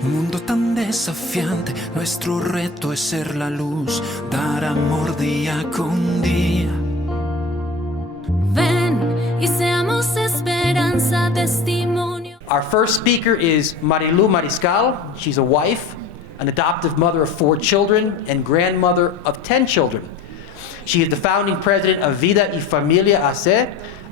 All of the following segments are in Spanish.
Un mundo tan desafiante, nuestro reto es ser la luz, dar amor día con día. Ven y seamos esperanza, testimonio. Our first speaker is Marilu Mariscal. She's a wife, an adoptive mother of 4 children, and grandmother of 10 children. She is the founding president of Vida y Familia AC,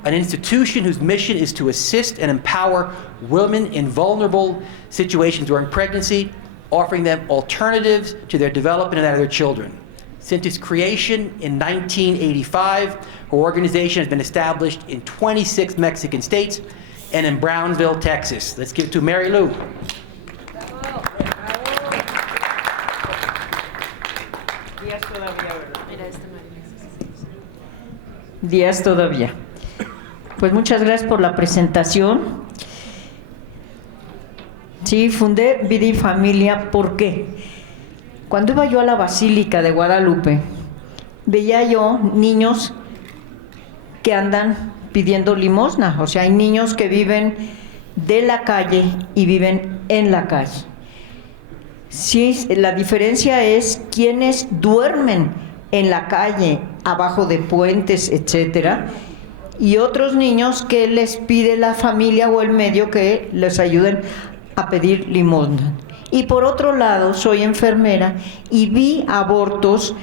an institution whose mission is to assist and empower women in vulnerable situations during pregnancy, offering them alternatives to their development and that of their children. Since its creation in 1985, her organization has been established in 26 Mexican states and in Brownsville, Texas. Let's give it to Mary Lou. Días todavía. Pues muchas gracias por la presentación. Sí, fundé Vida y Familia, ¿por qué? Cuando iba yo a la Basílica de Guadalupe, veía yo niños que andan pidiendo limosna, o sea, hay niños que viven de la calle y viven en la calle. Sí, la diferencia es quienes duermen en la calle, abajo de puentes, etcétera, y otros niños que les pide la familia o el medio que les ayuden a pedir limosna. Y por otro lado, soy enfermera y vi abortos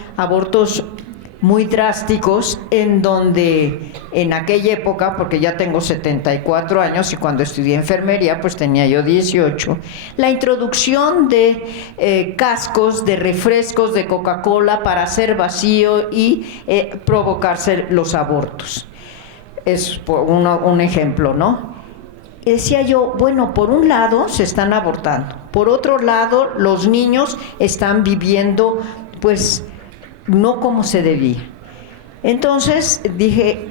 muy drásticos, en donde en aquella época, porque ya tengo 74 años y cuando estudié enfermería pues tenía yo 18, la introducción de cascos, de refrescos, de Coca-Cola para hacer vacío y provocarse los abortos. Es un ejemplo, ¿no? Decía yo, bueno, por un lado se están abortando, por otro lado los niños están viviendo pues no como se debía. Entonces dije,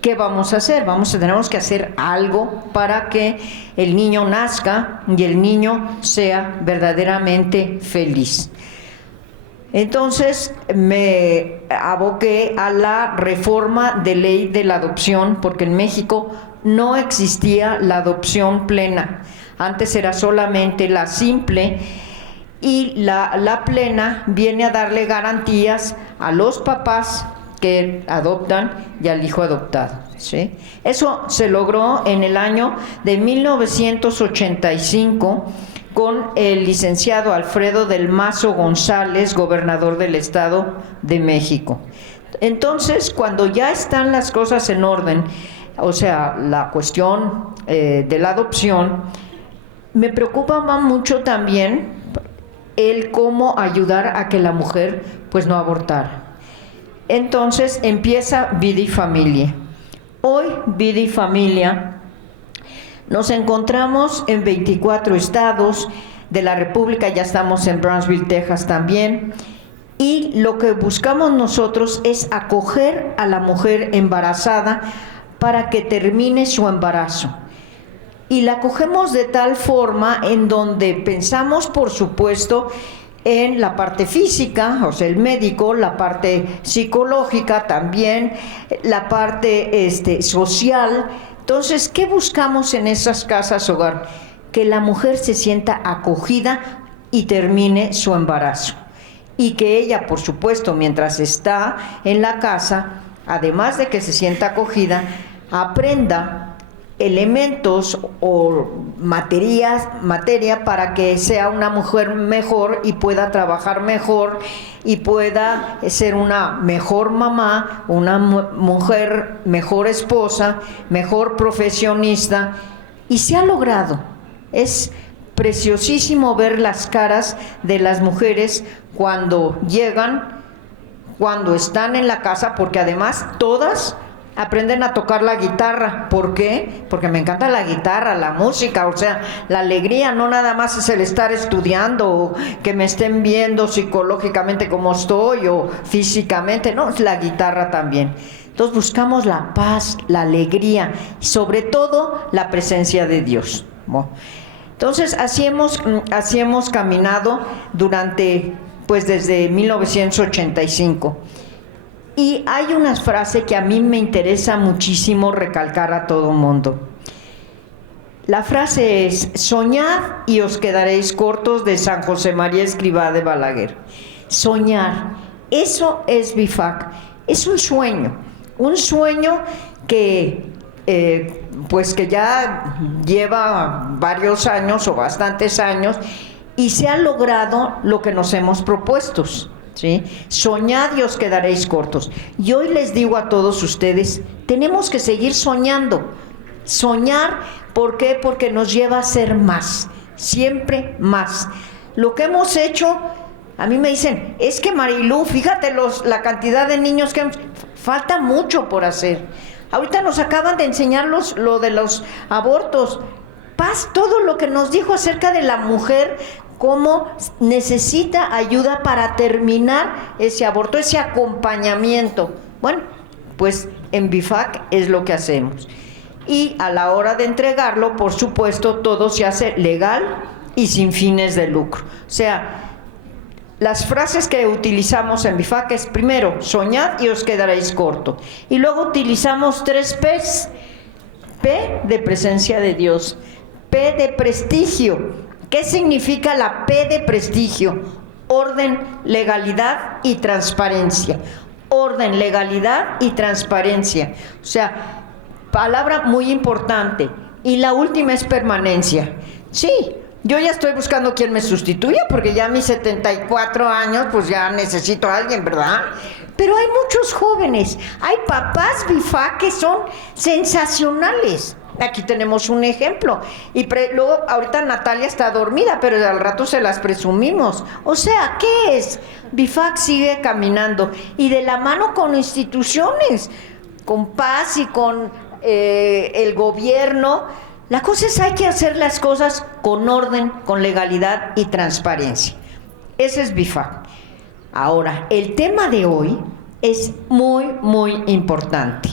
¿qué vamos a hacer? Tenemos que hacer algo para que el niño nazca y el niño sea verdaderamente feliz. Entonces me aboqué a la reforma de ley de la adopción, porque en México no existía la adopción plena. Antes era solamente la simple, y la plena viene a darle garantías a los papás que adoptan y al hijo adoptado, ¿sí? Eso se logró en el año de 1985 con el licenciado Alfredo del Mazo González, gobernador del Estado de México. Entonces, cuando ya están las cosas en orden, o sea, la cuestión de la adopción, me preocupa mucho también el cómo ayudar a que la mujer pues no abortara. Entonces empieza Vida y Familia. Hoy Vida y Familia nos encontramos en 24 estados de la República, ya estamos en Brownsville, Texas también, y lo que buscamos nosotros es acoger a la mujer embarazada para que termine su embarazo. Y la acogemos de tal forma en donde pensamos, por supuesto, en la parte física, o sea, el médico, la parte psicológica también, la parte social. Entonces, ¿qué buscamos en esas casas hogar? Que la mujer se sienta acogida y termine su embarazo. Y que ella, por supuesto, mientras está en la casa, además de que se sienta acogida, aprenda elementos o materia para que sea una mujer mejor y pueda trabajar mejor y pueda ser una mejor mamá, una mujer mejor esposa, mejor profesionista, y se ha logrado. Es preciosísimo ver las caras de las mujeres cuando llegan, cuando están en la casa, porque además todas aprenden a tocar la guitarra. ¿Por qué? Porque me encanta la guitarra, la música, o sea, la alegría no nada más es el estar estudiando o que me estén viendo psicológicamente como estoy o físicamente, no, es la guitarra también. Entonces buscamos la paz, la alegría y sobre todo la presencia de Dios. Entonces así hemos caminado durante, pues desde 1985. Y hay una frase que a mí me interesa muchísimo recalcar a todo mundo. La frase es: soñad y os quedaréis cortos, de San José María Escrivá de Balaguer. Soñar, eso es BIFAC, es un sueño que pues que ya lleva varios años o bastantes años y se ha logrado lo que nos hemos propuesto, ¿sí? Soñad y os quedaréis cortos. Y hoy les digo a todos ustedes, tenemos que seguir soñando. Soñar, ¿por qué? Porque nos lleva a ser más, siempre más. Lo que hemos hecho, a mí me dicen, es que Marilú, fíjate la cantidad de niños que falta mucho por hacer. Ahorita nos acaban de enseñar lo de los abortos. Paz, todo lo que nos dijo acerca de la mujer, cómo necesita ayuda para terminar ese aborto, ese acompañamiento. Bueno, pues en BIFAC es lo que hacemos. Y a la hora de entregarlo, por supuesto, todo se hace legal y sin fines de lucro. O sea, las frases que utilizamos en BIFAC es: primero, soñad y os quedaréis corto. Y luego utilizamos 3 P's. P de presencia de Dios, P de prestigio. ¿Qué significa la P de prestigio? Orden, legalidad y transparencia. Orden, legalidad y transparencia. O sea, palabra muy importante. Y la última es permanencia. Sí, yo ya estoy buscando quien me sustituya, porque ya a mis 74 años, pues ya necesito a alguien, ¿verdad? Pero hay muchos jóvenes, hay papás BIFAC que son sensacionales. Aquí tenemos un ejemplo. Y luego, ahorita Natalia está dormida, pero al rato se las presumimos. O sea, ¿qué es? BIFAC sigue caminando. Y de la mano con instituciones, con Paz y con el gobierno. La cosa es, hay que hacer las cosas con orden, con legalidad y transparencia. Ese es BIFAC. Ahora, el tema de hoy es muy, muy importante.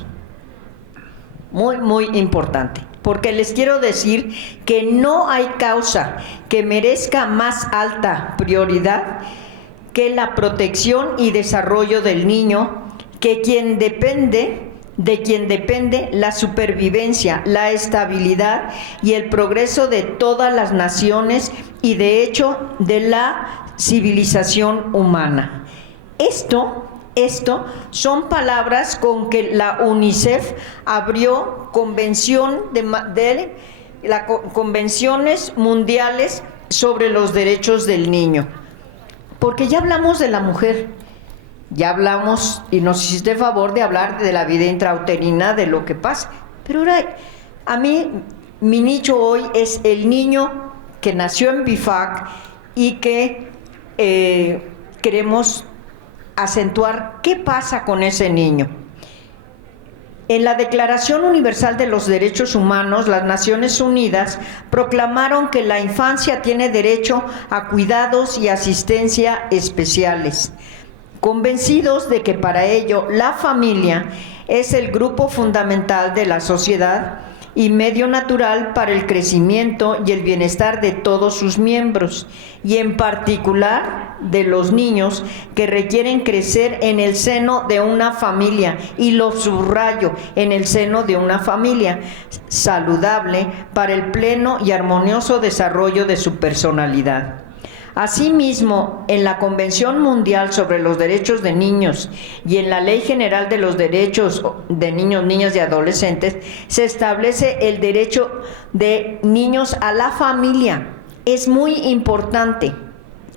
Muy, muy importante. Porque les quiero decir que no hay causa que merezca más alta prioridad que la protección y desarrollo del niño, de quien depende la supervivencia, la estabilidad y el progreso de todas las naciones y, de hecho, de la civilización humana. Esto son palabras con que la UNICEF abrió convenciones mundiales sobre los derechos del niño. Porque ya hablamos de la mujer, ya hablamos y nos hiciste favor de hablar de la vida intrauterina, de lo que pasa. Pero ahora, a mí, mi nicho hoy es el niño que nació en BIFAC y que queremos acentuar qué pasa con ese niño. En la Declaración Universal de los Derechos Humanos, las Naciones Unidas proclamaron que la infancia tiene derecho a cuidados y asistencia especiales, convencidos de que para ello la familia es el grupo fundamental de la sociedad y medio natural para el crecimiento y el bienestar de todos sus miembros, y en particular de los niños que requieren crecer en el seno de una familia, y lo subrayo, en el seno de una familia saludable para el pleno y armonioso desarrollo de su personalidad. Asimismo, en la Convención Mundial sobre los Derechos de Niños y en la Ley General de los Derechos de Niños, Niñas y Adolescentes, se establece el derecho de niños a la familia. Es muy importante.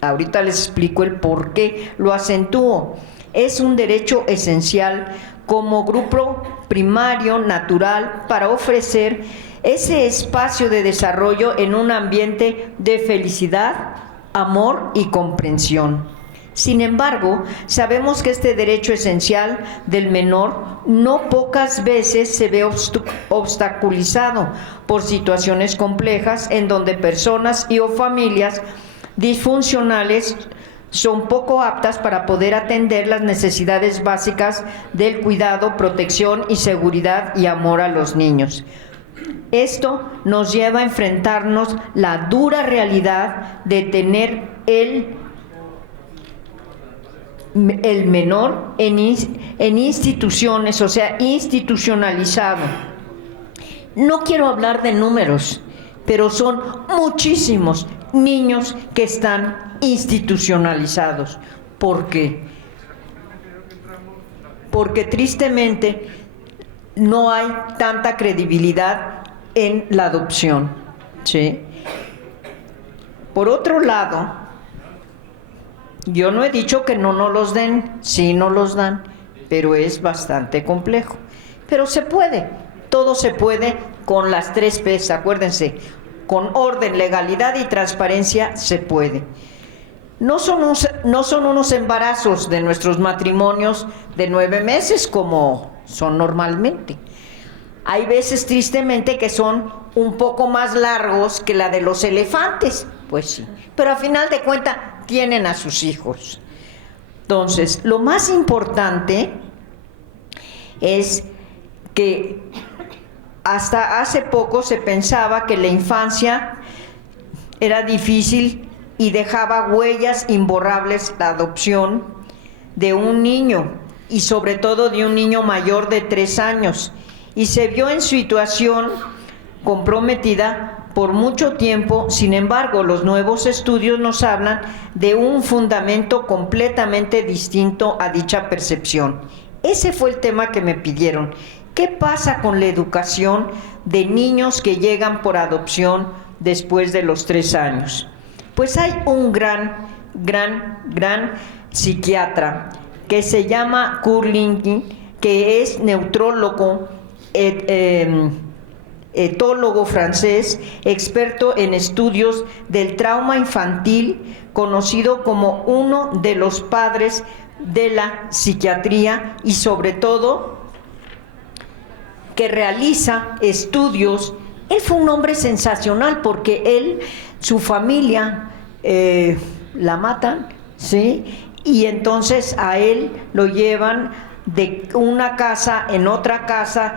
Ahorita les explico el por qué lo acentúo. Es un derecho esencial como grupo primario, natural, para ofrecer ese espacio de desarrollo en un ambiente de felicidad, amor y comprensión. Sin embargo, sabemos que este derecho esencial del menor no pocas veces se ve obstaculizado por situaciones complejas en donde personas y o familias disfuncionales son poco aptas para poder atender las necesidades básicas del cuidado, protección y seguridad y amor a los niños. Esto nos lleva a enfrentarnos la dura realidad de tener el menor en instituciones, o sea, institucionalizado. No quiero hablar de números, pero son muchísimos niños que están institucionalizados. ¿Por qué? Porque tristemente no hay tanta credibilidad en la adopción, ¿sí? Por otro lado, yo no he dicho que no nos los den, sí nos los dan, pero es bastante complejo. Pero se puede, todo se puede con las 3 P's, acuérdense, con orden, legalidad y transparencia se puede. No son unos embarazos de nuestros matrimonios de 9 meses como son normalmente. Hay veces, tristemente, que son un poco más largos que la de los elefantes, pues sí, pero a final de cuentas tienen a sus hijos. Entonces, lo más importante es que hasta hace poco se pensaba que la infancia era difícil y dejaba huellas imborrables la adopción de un niño, y sobre todo de un niño mayor de 3 años, y se vio en situación comprometida por mucho tiempo. Sin embargo, los nuevos estudios nos hablan de un fundamento completamente distinto a dicha percepción. Ese fue el tema que me pidieron. ¿Qué pasa con la educación de niños que llegan por adopción después de los 3 años? Pues hay un gran psiquiatra que se llama Kurt Lewin, que es neutrólogo, etólogo francés, experto en estudios del trauma infantil, conocido como uno de los padres de la psiquiatría, y sobre todo que realiza estudios. Él fue un hombre sensacional porque él, su familia, la matan, ¿sí? Y entonces a él lo llevan de una casa en otra casa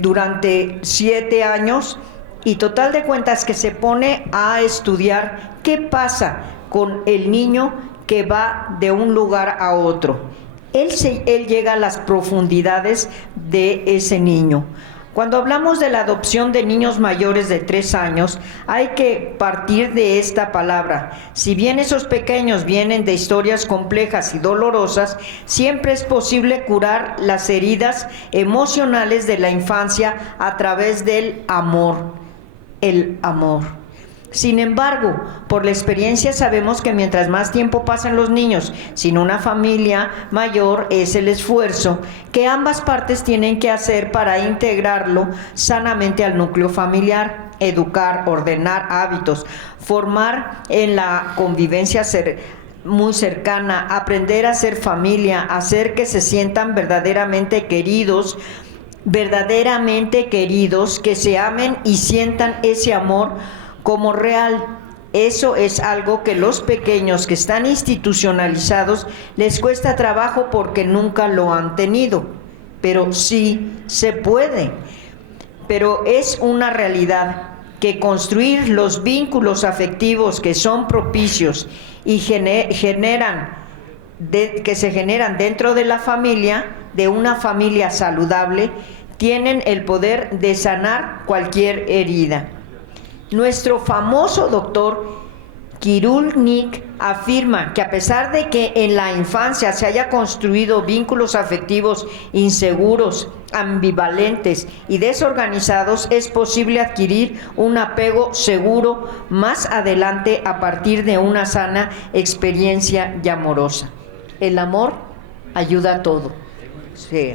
durante 7 años, y total de cuentas que se pone a estudiar qué pasa con el niño que va de un lugar a otro. Él llega a las profundidades de ese niño. Cuando hablamos de la adopción de niños mayores de 3 años, hay que partir de esta palabra. Si bien esos pequeños vienen de historias complejas y dolorosas, siempre es posible curar las heridas emocionales de la infancia a través del amor. El amor. Sin embargo, por la experiencia sabemos que mientras más tiempo pasan los niños sin una familia, mayor es el esfuerzo que ambas partes tienen que hacer para integrarlo sanamente al núcleo familiar, educar, ordenar hábitos, formar en la convivencia muy cercana, aprender a ser familia, hacer que se sientan verdaderamente queridos, que se amen y sientan ese amor como real. Eso es algo que los pequeños que están institucionalizados les cuesta trabajo porque nunca lo han tenido, pero sí se puede. Pero es una realidad que construir los vínculos afectivos que son propicios y que se generan dentro de la familia, de una familia saludable, tienen el poder de sanar cualquier herida. Nuestro famoso doctor Kirill afirma que a pesar de que en la infancia se haya construido vínculos afectivos inseguros, ambivalentes y desorganizados, es posible adquirir un apego seguro más adelante a partir de una sana experiencia y amorosa. El amor ayuda a todo. Sí.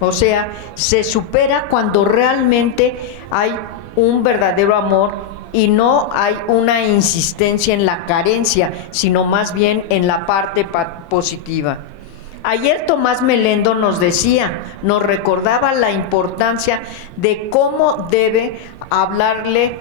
O sea, se supera cuando realmente hay un verdadero amor y no hay una insistencia en la carencia, sino más bien en la parte positiva. Ayer Tomás Melendo nos recordaba la importancia de cómo debe hablarle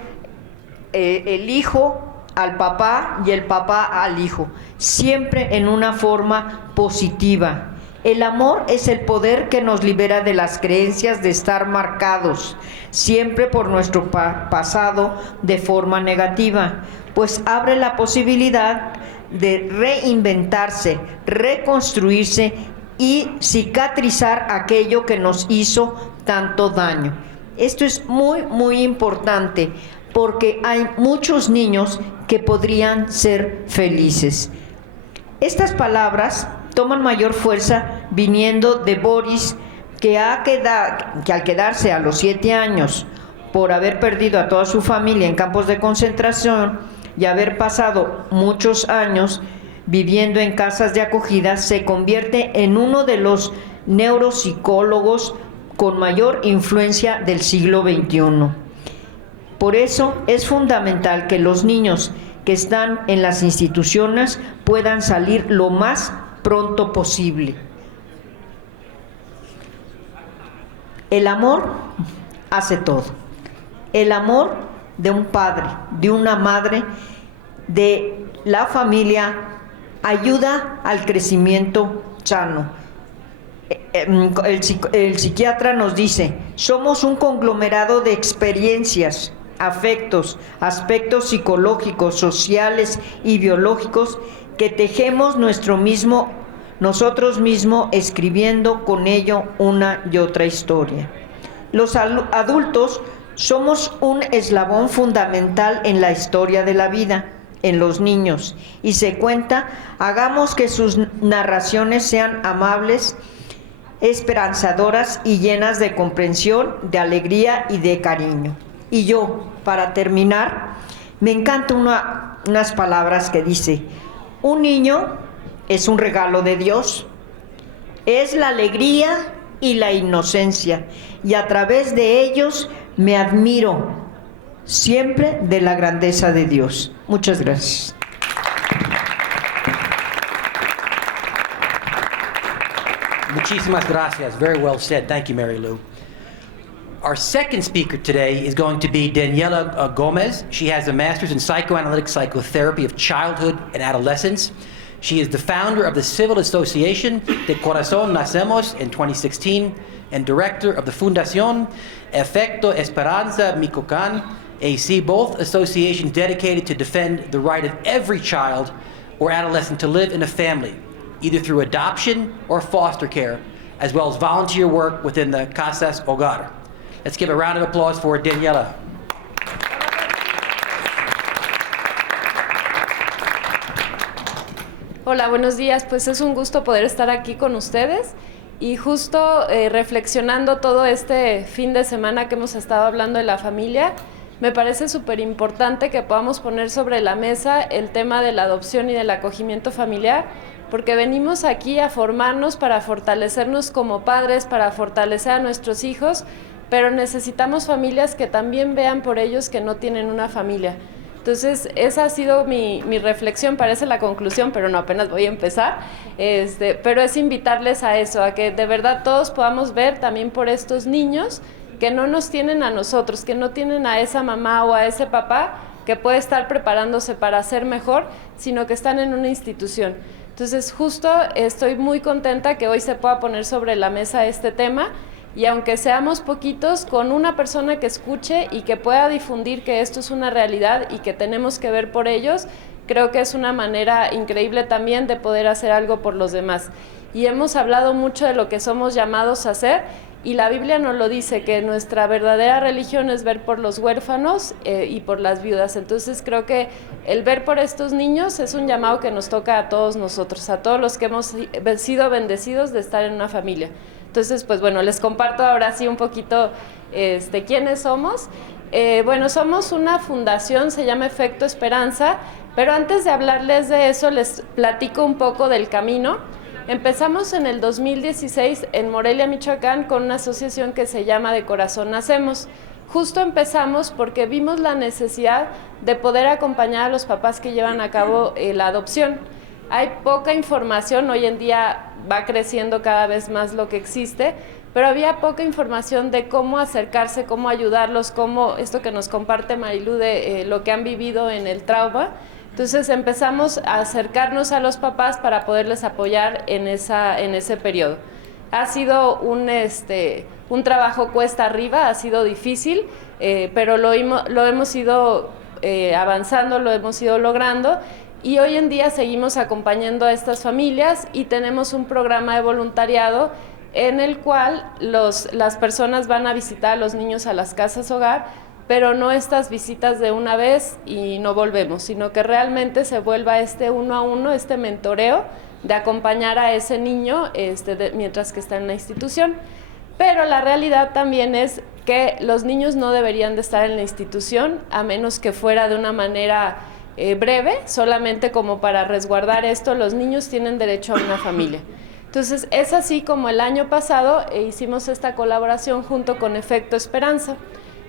el hijo al papá y el papá al hijo, siempre en una forma positiva. El amor es el poder que nos libera de las creencias de estar marcados siempre por nuestro pasado de forma negativa, pues abre la posibilidad de reinventarse, reconstruirse y cicatrizar aquello que nos hizo tanto daño. Esto es muy, muy importante porque hay muchos niños que podrían ser felices. Estas palabras toman mayor fuerza viniendo de Boris, que al quedarse a los 7 años por haber perdido a toda su familia en campos de concentración y haber pasado muchos años viviendo en casas de acogida, se convierte en uno de los neuropsicólogos con mayor influencia del siglo XXI. Por eso es fundamental que los niños que están en las instituciones puedan salir lo más pronto posible. El amor hace todo. El amor de un padre, de una madre, de la familia, ayuda al crecimiento sano. El psiquiatra nos dice, somos un conglomerado de experiencias, afectos, aspectos psicológicos, sociales y biológicos que tejemos nosotros mismos escribiendo con ello una y otra historia. Los adultos somos un eslabón fundamental en la historia de la vida, en los niños, y se cuenta, hagamos que sus narraciones sean amables, esperanzadoras y llenas de comprensión, de alegría y de cariño. Y yo, para terminar, me encantan unas palabras que dice, un niño es un regalo de Dios, es la alegría y la inocencia, y a través de ellos me admiro siempre de la grandeza de Dios. Muchas gracias. Muchísimas gracias. Very well said. Thank you, Mary Lou. Our second speaker today is going to be Daniela Gomez. She has a master's in psychoanalytic psychotherapy of childhood and adolescence. She is the founder of the Civil Association de Corazón Nacemos in 2016 and director of the Fundación Efecto Esperanza Michoacán, AC, both associations dedicated to defend the right of every child or adolescent to live in a family, either through adoption or foster care, as well as volunteer work within the Casas Hogar. Let's give a round of applause for Daniela. Hola, buenos días. Pues es un gusto poder estar aquí con ustedes y justo reflexionando todo este fin de semana que hemos estado hablando de la familia, me parece súper importante que podamos poner sobre la mesa el tema de la adopción y del acogimiento familiar, porque venimos aquí a formarnos para fortalecernos como padres, para fortalecer a nuestros hijos, pero necesitamos familias que también vean por ellos que no tienen una familia. Entonces, esa ha sido mi reflexión, parece la conclusión, pero no, apenas voy a empezar. Pero es invitarles a eso, a que de verdad todos podamos ver también por estos niños que no nos tienen a nosotros, que no tienen a esa mamá o a ese papá que puede estar preparándose para ser mejor, sino que están en una institución. Entonces, justo estoy muy contenta que hoy se pueda poner sobre la mesa este tema, y aunque seamos poquitos, con una persona que escuche y que pueda difundir que esto es una realidad y que tenemos que ver por ellos, creo que es una manera increíble también de poder hacer algo por los demás. Y hemos hablado mucho de lo que somos llamados a hacer, y la Biblia nos lo dice, que nuestra verdadera religión es ver por los huérfanos y por las viudas. Entonces creo que el ver por estos niños es un llamado que nos toca a todos nosotros, a todos los que hemos sido bendecidos de estar en una familia. Entonces, pues bueno, les comparto ahora sí un poquito quiénes somos. Bueno, somos una fundación, se llama Efecto Esperanza, pero antes de hablarles de eso, les platico un poco del camino. Empezamos en el 2016 en Morelia, Michoacán, con una asociación que se llama De Corazón Nacemos. Justo empezamos porque vimos la necesidad de poder acompañar a los papás que llevan a cabo la adopción. Hay poca información, hoy en día va creciendo cada vez más lo que existe, pero había poca información de cómo acercarse, cómo ayudarlos, cómo esto que nos comparte Marilú de lo que han vivido en el trauma. Entonces empezamos a acercarnos a los papás para poderles apoyar en ese periodo. Ha sido un trabajo cuesta arriba, ha sido difícil, pero lo hemos ido avanzando, lo hemos ido logrando. y hoy en día seguimos acompañando a estas familias y tenemos un programa de voluntariado en el cual las personas van a visitar a los niños a las casas hogar, pero no estas visitas de una vez y no volvemos, sino que realmente se vuelva uno a uno, este mentoreo de acompañar a ese niño mientras que está en la institución. Pero la realidad también es que los niños no deberían de estar en la institución a menos que fuera de una manera breve, solamente como para resguardar esto. Los niños tienen derecho a una familia. Entonces es así como el año pasado hicimos esta colaboración junto con Efecto Esperanza.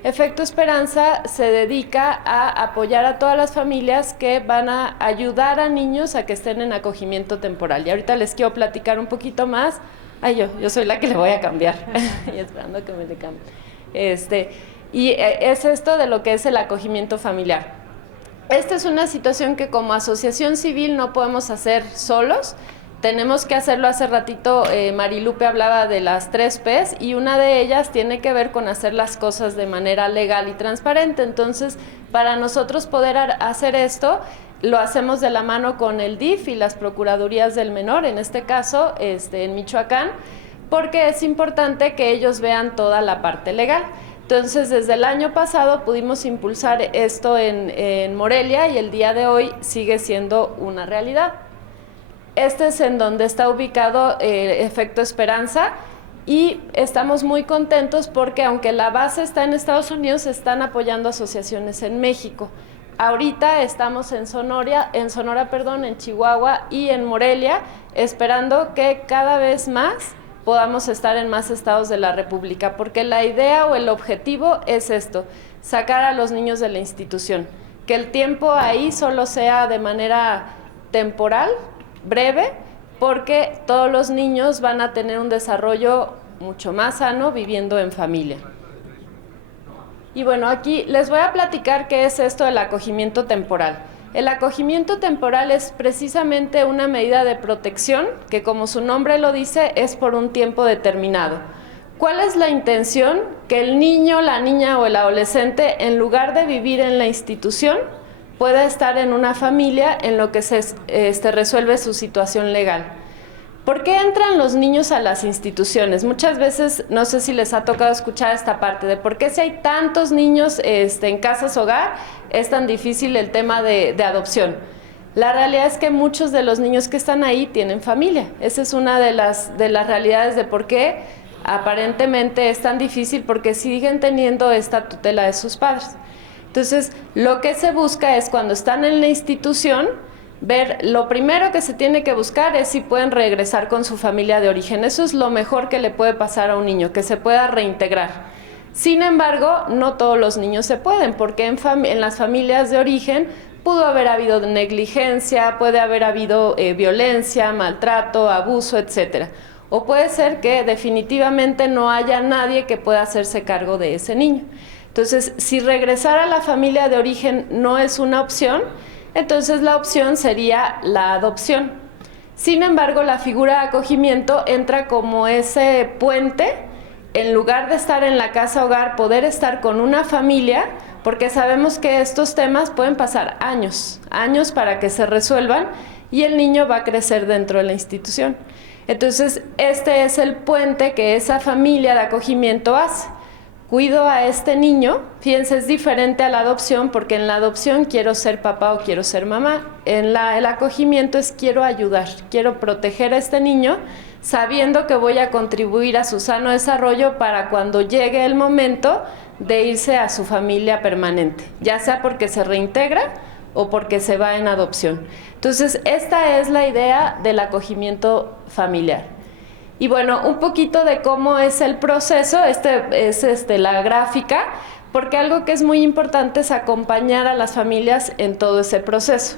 Efecto Esperanza se dedica a apoyar a todas las familias que van a ayudar a niños a que estén en acogimiento temporal. Y ahorita les quiero platicar un poquito más. Ay, yo soy la que le voy a cambiar. Y esperando que me le cambie. Y es esto de lo que es el acogimiento familiar. Esta es una situación que como asociación civil no podemos hacer solos. Tenemos que hacerlo. Hace ratito Marilupe hablaba de las 3 P's y una de ellas tiene que ver con hacer las cosas de manera legal y transparente. Entonces, para nosotros poder hacer esto, lo hacemos de la mano con el DIF y las Procuradurías del Menor, en este caso en Michoacán, porque es importante que ellos vean toda la parte legal. Entonces, desde el año pasado pudimos impulsar esto en Morelia y el día de hoy sigue siendo una realidad. Este es en donde está ubicado Efecto Esperanza y estamos muy contentos porque aunque la base está en Estados Unidos, están apoyando asociaciones en México. Ahorita estamos en Sonora, en Chihuahua y en Morelia, esperando que cada vez más podamos estar en más estados de la República, porque la idea o el objetivo es esto, sacar a los niños de la institución, que el tiempo ahí solo sea de manera temporal, breve, porque todos los niños van a tener un desarrollo mucho más sano viviendo en familia. Y bueno, aquí les voy a platicar qué es esto del acogimiento temporal. El acogimiento temporal es precisamente una medida de protección que, como su nombre lo dice, es por un tiempo determinado. ¿Cuál es la intención? Que el niño, la niña o el adolescente, en lugar de vivir en la institución, pueda estar en una familia en lo que se resuelve su situación legal. ¿Por qué entran los niños a las instituciones? Muchas veces, no sé si les ha tocado escuchar esta parte de por qué si hay tantos niños en casas hogar, es tan difícil el tema de adopción. La realidad es que muchos de los niños que están ahí tienen familia. Esa es una de las realidades de por qué aparentemente es tan difícil, porque siguen teniendo esta tutela de sus padres. Entonces, lo que se busca es cuando están en la institución, ver, lo primero que se tiene que buscar es si pueden regresar con su familia de origen. Eso es lo mejor que le puede pasar a un niño, que se pueda reintegrar. Sin embargo, no todos los niños se pueden, porque en las familias de origen pudo haber habido negligencia, puede haber habido violencia, maltrato, abuso, etcétera. O puede ser que definitivamente no haya nadie que pueda hacerse cargo de ese niño. Entonces, si regresar a la familia de origen no es una opción, entonces la opción sería la adopción. Sin embargo, la figura de acogimiento entra como ese puente, en lugar de estar en la casa hogar, poder estar con una familia, porque sabemos que estos temas pueden pasar años para que se resuelvan y el niño va a crecer dentro de la institución. Entonces, este es el puente que esa familia de acogimiento hace. Cuido a este niño, fíjense, es diferente a la adopción, porque en la adopción quiero ser papá o quiero ser mamá. El acogimiento es quiero ayudar, quiero proteger a este niño, sabiendo que voy a contribuir a su sano desarrollo para cuando llegue el momento de irse a su familia permanente, ya sea porque se reintegra o porque se va en adopción. Entonces, esta es la idea del acogimiento familiar. Y bueno, un poquito de cómo es el proceso, es la gráfica, porque algo que es muy importante es acompañar a las familias en todo ese proceso.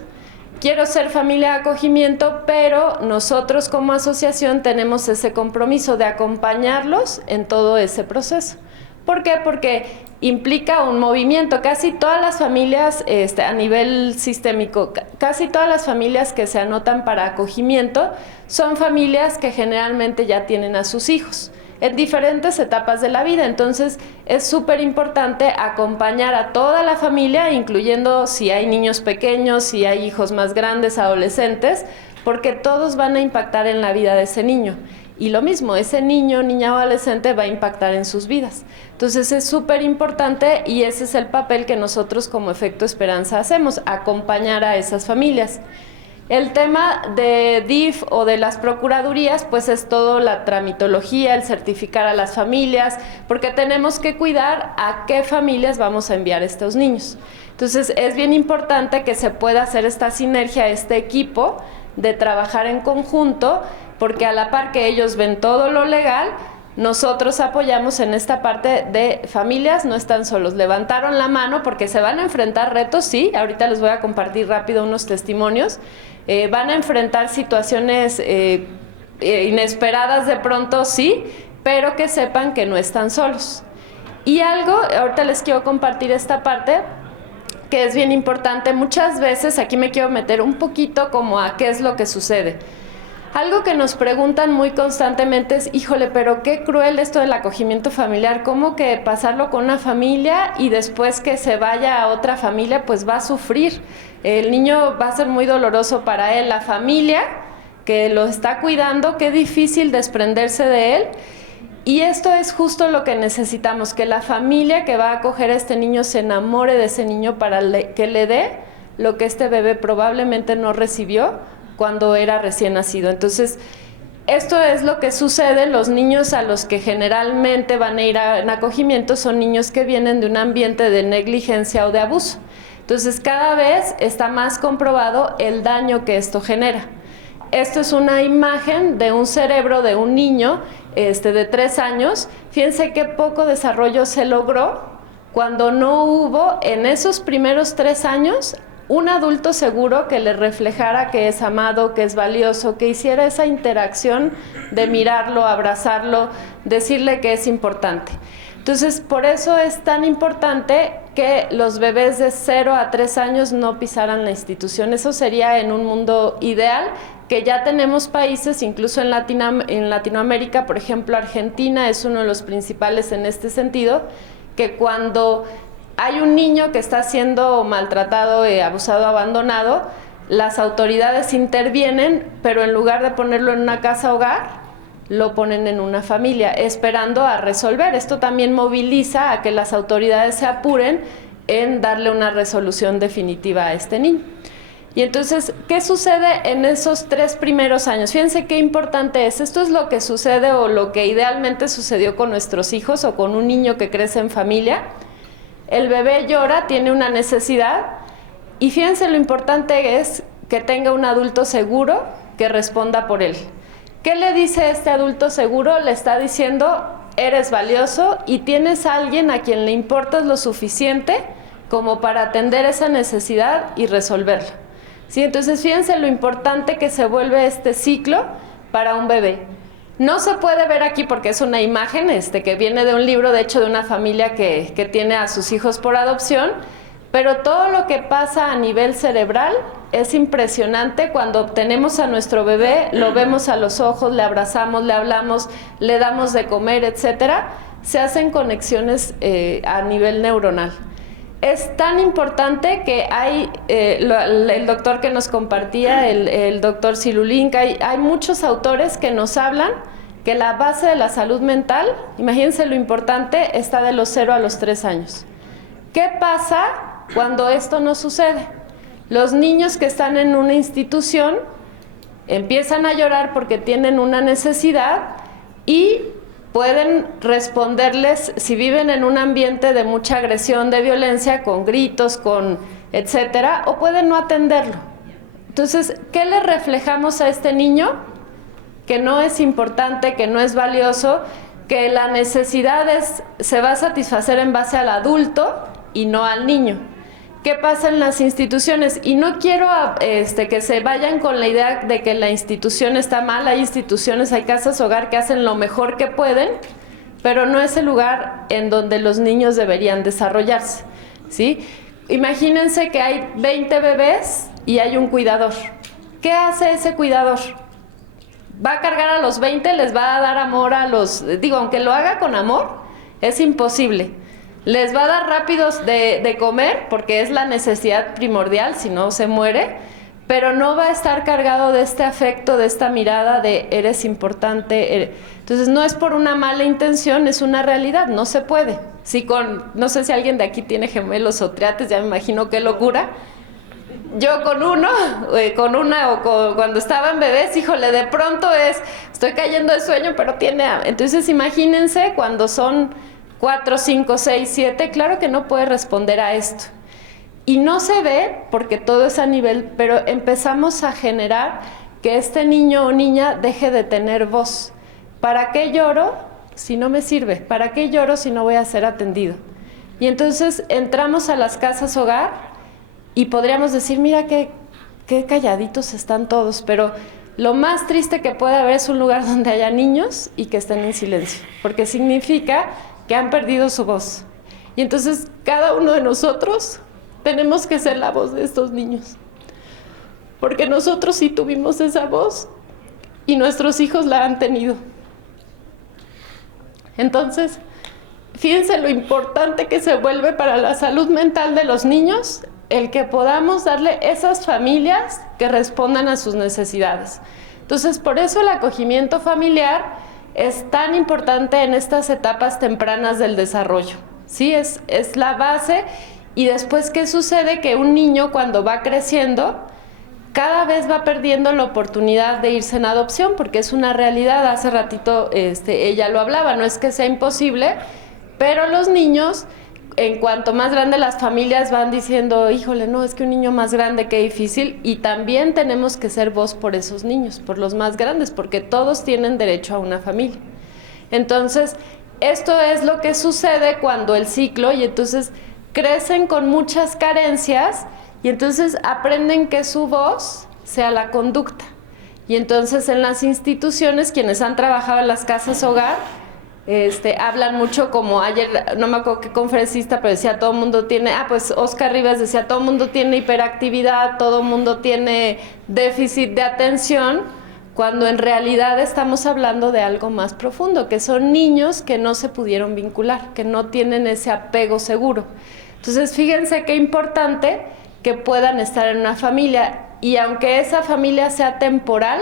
Quiero ser familia de acogimiento, pero nosotros como asociación tenemos ese compromiso de acompañarlos en todo ese proceso. ¿Por qué? Porque implica un movimiento. Casi todas las familias, a nivel sistémico, casi todas las familias que se anotan para acogimiento son familias que generalmente ya tienen a sus hijos. en diferentes etapas de la vida. Entonces es súper importante acompañar a toda la familia, incluyendo si hay niños pequeños, si hay hijos más grandes, adolescentes, porque todos van a impactar en la vida de ese niño. Y lo mismo, ese niño, niña o adolescente va a impactar en sus vidas. Entonces es súper importante y ese es el papel que nosotros como Efecto Esperanza hacemos, acompañar a esas familias. El tema de DIF o de las procuradurías, pues es todo la tramitología, el certificar a las familias, porque tenemos que cuidar a qué familias vamos a enviar a estos niños. Entonces es bien importante que se pueda hacer esta sinergia, este equipo de trabajar en conjunto, porque a la par que ellos ven todo lo legal, nosotros apoyamos en esta parte de familias, no están solos. Levantaron la mano porque se van a enfrentar retos, sí, ahorita les voy a compartir rápido unos testimonios. Van a enfrentar situaciones inesperadas de pronto, sí, pero que sepan que no están solos. Y algo, ahorita les quiero compartir esta parte, que es bien importante. Muchas veces, aquí me quiero meter un poquito como a qué es lo que sucede. Algo que nos preguntan muy constantemente es, híjole, pero qué cruel esto del acogimiento familiar, ¿cómo que pasarlo con una familia y después que se vaya a otra familia, pues va a sufrir? El niño va a ser muy doloroso para él, la familia que lo está cuidando, qué difícil desprenderse de él. Y esto es justo lo que necesitamos, que la familia que va a acoger a este niño se enamore de ese niño para que le dé lo que este bebé probablemente no recibió cuando era recién nacido. Entonces, esto es lo que sucede. Los niños a los que generalmente van a ir en acogimiento son niños que vienen de un ambiente de negligencia o de abuso. Entonces, cada vez está más comprobado el daño que esto genera. Esto es una imagen de un cerebro de un niño de 3 años. Fíjense qué poco desarrollo se logró cuando no hubo en esos primeros 3 años un adulto seguro que le reflejara que es amado, que es valioso, que hiciera esa interacción de mirarlo, abrazarlo, decirle que es importante. Entonces, por eso es tan importante que los bebés de 0 a 3 años no pisaran la institución. Eso sería en un mundo ideal, que ya tenemos países, incluso en Latinoamérica, por ejemplo, Argentina es uno de los principales en este sentido, que cuando hay un niño que está siendo maltratado, abusado, abandonado, las autoridades intervienen, pero en lugar de ponerlo en una casa hogar, lo ponen en una familia, esperando a resolver. Esto también moviliza a que las autoridades se apuren en darle una resolución definitiva a este niño. Y entonces, ¿qué sucede en esos 3 primeros años? Fíjense qué importante es. Esto es lo que sucede o lo que idealmente sucedió con nuestros hijos o con un niño que crece en familia. El bebé llora, tiene una necesidad y fíjense lo importante es que tenga un adulto seguro que responda por él. ¿Qué le dice este adulto seguro? Le está diciendo, eres valioso y tienes a alguien a quien le importas lo suficiente como para atender esa necesidad y resolverla. ¿Sí? Entonces fíjense lo importante que se vuelve este ciclo para un bebé. No se puede ver aquí porque es una imagen que viene de un libro, de hecho, de una familia que tiene a sus hijos por adopción, pero todo lo que pasa a nivel cerebral es impresionante. Cuando obtenemos a nuestro bebé, lo vemos a los ojos, le abrazamos, le hablamos, le damos de comer, etcétera, se hacen conexiones a nivel neuronal. Es tan importante que hay, el doctor que nos compartía, el doctor Silulinka, hay muchos autores que nos hablan que la base de la salud mental, imagínense lo importante, está de los 0 a los 3 años. ¿Qué pasa cuando esto no sucede? Los niños que están en una institución empiezan a llorar porque tienen una necesidad y pueden responderles, si viven en un ambiente de mucha agresión, de violencia, con gritos, con etcétera, o pueden no atenderlo. Entonces, ¿qué le reflejamos a este niño? Que no es importante, que no es valioso, que la necesidad se va a satisfacer en base al adulto y no al niño. ¿Qué pasa en las instituciones? Y no quiero que se vayan con la idea de que la institución está mal. Hay instituciones, hay casas hogar que hacen lo mejor que pueden, pero no es el lugar en donde los niños deberían desarrollarse, ¿sí? Imagínense que hay 20 bebés y hay un cuidador. ¿Qué hace ese cuidador? va a cargar a los 20, les va a dar amor a los... Digo, aunque lo haga con amor, es imposible. Les va a dar rápidos de comer, porque es la necesidad primordial, si no se muere, pero no va a estar cargado de este afecto, de esta mirada de eres importante. Entonces no es por una mala intención, es una realidad, no se puede. No sé si alguien de aquí tiene gemelos o triates, ya me imagino qué locura. Yo con uno, cuando estaban bebés, híjole, de pronto estoy cayendo de sueño, pero tiene hambre. Entonces imagínense cuando son 4, 5, 6, 7, claro que no puede responder a esto. Y no se ve porque todo es a nivel, pero empezamos a generar que este niño o niña deje de tener voz. ¿Para qué lloro si no me sirve? ¿Para qué lloro si no voy a ser atendido? Y entonces entramos a las casas hogar y podríamos decir, mira qué calladitos están todos, pero lo más triste que puede haber es un lugar donde haya niños y que estén en silencio, porque significa que han perdido su voz. Y entonces cada uno de nosotros tenemos que ser la voz de estos niños, porque nosotros sí tuvimos esa voz y nuestros hijos la han tenido. Entonces, fíjense lo importante que se vuelve para la salud mental de los niños el que podamos darle esas familias que respondan a sus necesidades. Entonces, por eso el acogimiento familiar es tan importante en estas etapas tempranas del desarrollo. Sí, es la base. Y después, ¿qué sucede? Que un niño cuando va creciendo, cada vez va perdiendo la oportunidad de irse en adopción, porque es una realidad. Hace ratito ella lo hablaba, no es que sea imposible, pero los niños, en cuanto más grandes las familias van diciendo, híjole, no, es que un niño más grande, qué difícil, y también tenemos que ser voz por esos niños, por los más grandes, porque todos tienen derecho a una familia. Entonces, esto es lo que sucede cuando el ciclo, y entonces crecen con muchas carencias y entonces aprenden que su voz sea la conducta. Y entonces en las instituciones, quienes han trabajado en las casas hogar, hablan mucho, como ayer, no me acuerdo qué conferencista, pero decía, todo el mundo tiene, pues Oscar Rivas decía, todo el mundo tiene hiperactividad, todo el mundo tiene déficit de atención, cuando en realidad estamos hablando de algo más profundo, que son niños que no se pudieron vincular, que no tienen ese apego seguro. Entonces, fíjense qué importante que puedan estar en una familia, y aunque esa familia sea temporal,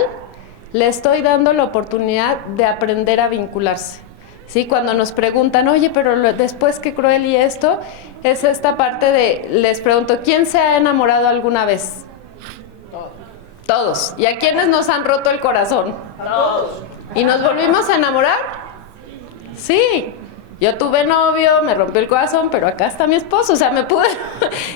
le estoy dando la oportunidad de aprender a vincularse. ¿Sí? Cuando nos preguntan, oye, pero después qué cruel y esto, es esta parte de, les pregunto, ¿quién se ha enamorado alguna vez? Todos. ¿Y a quiénes nos han roto el corazón? Todos. ¿Y nos volvimos a enamorar? Sí. Yo tuve novio, me rompió el corazón, pero acá está mi esposo, o sea, me pude...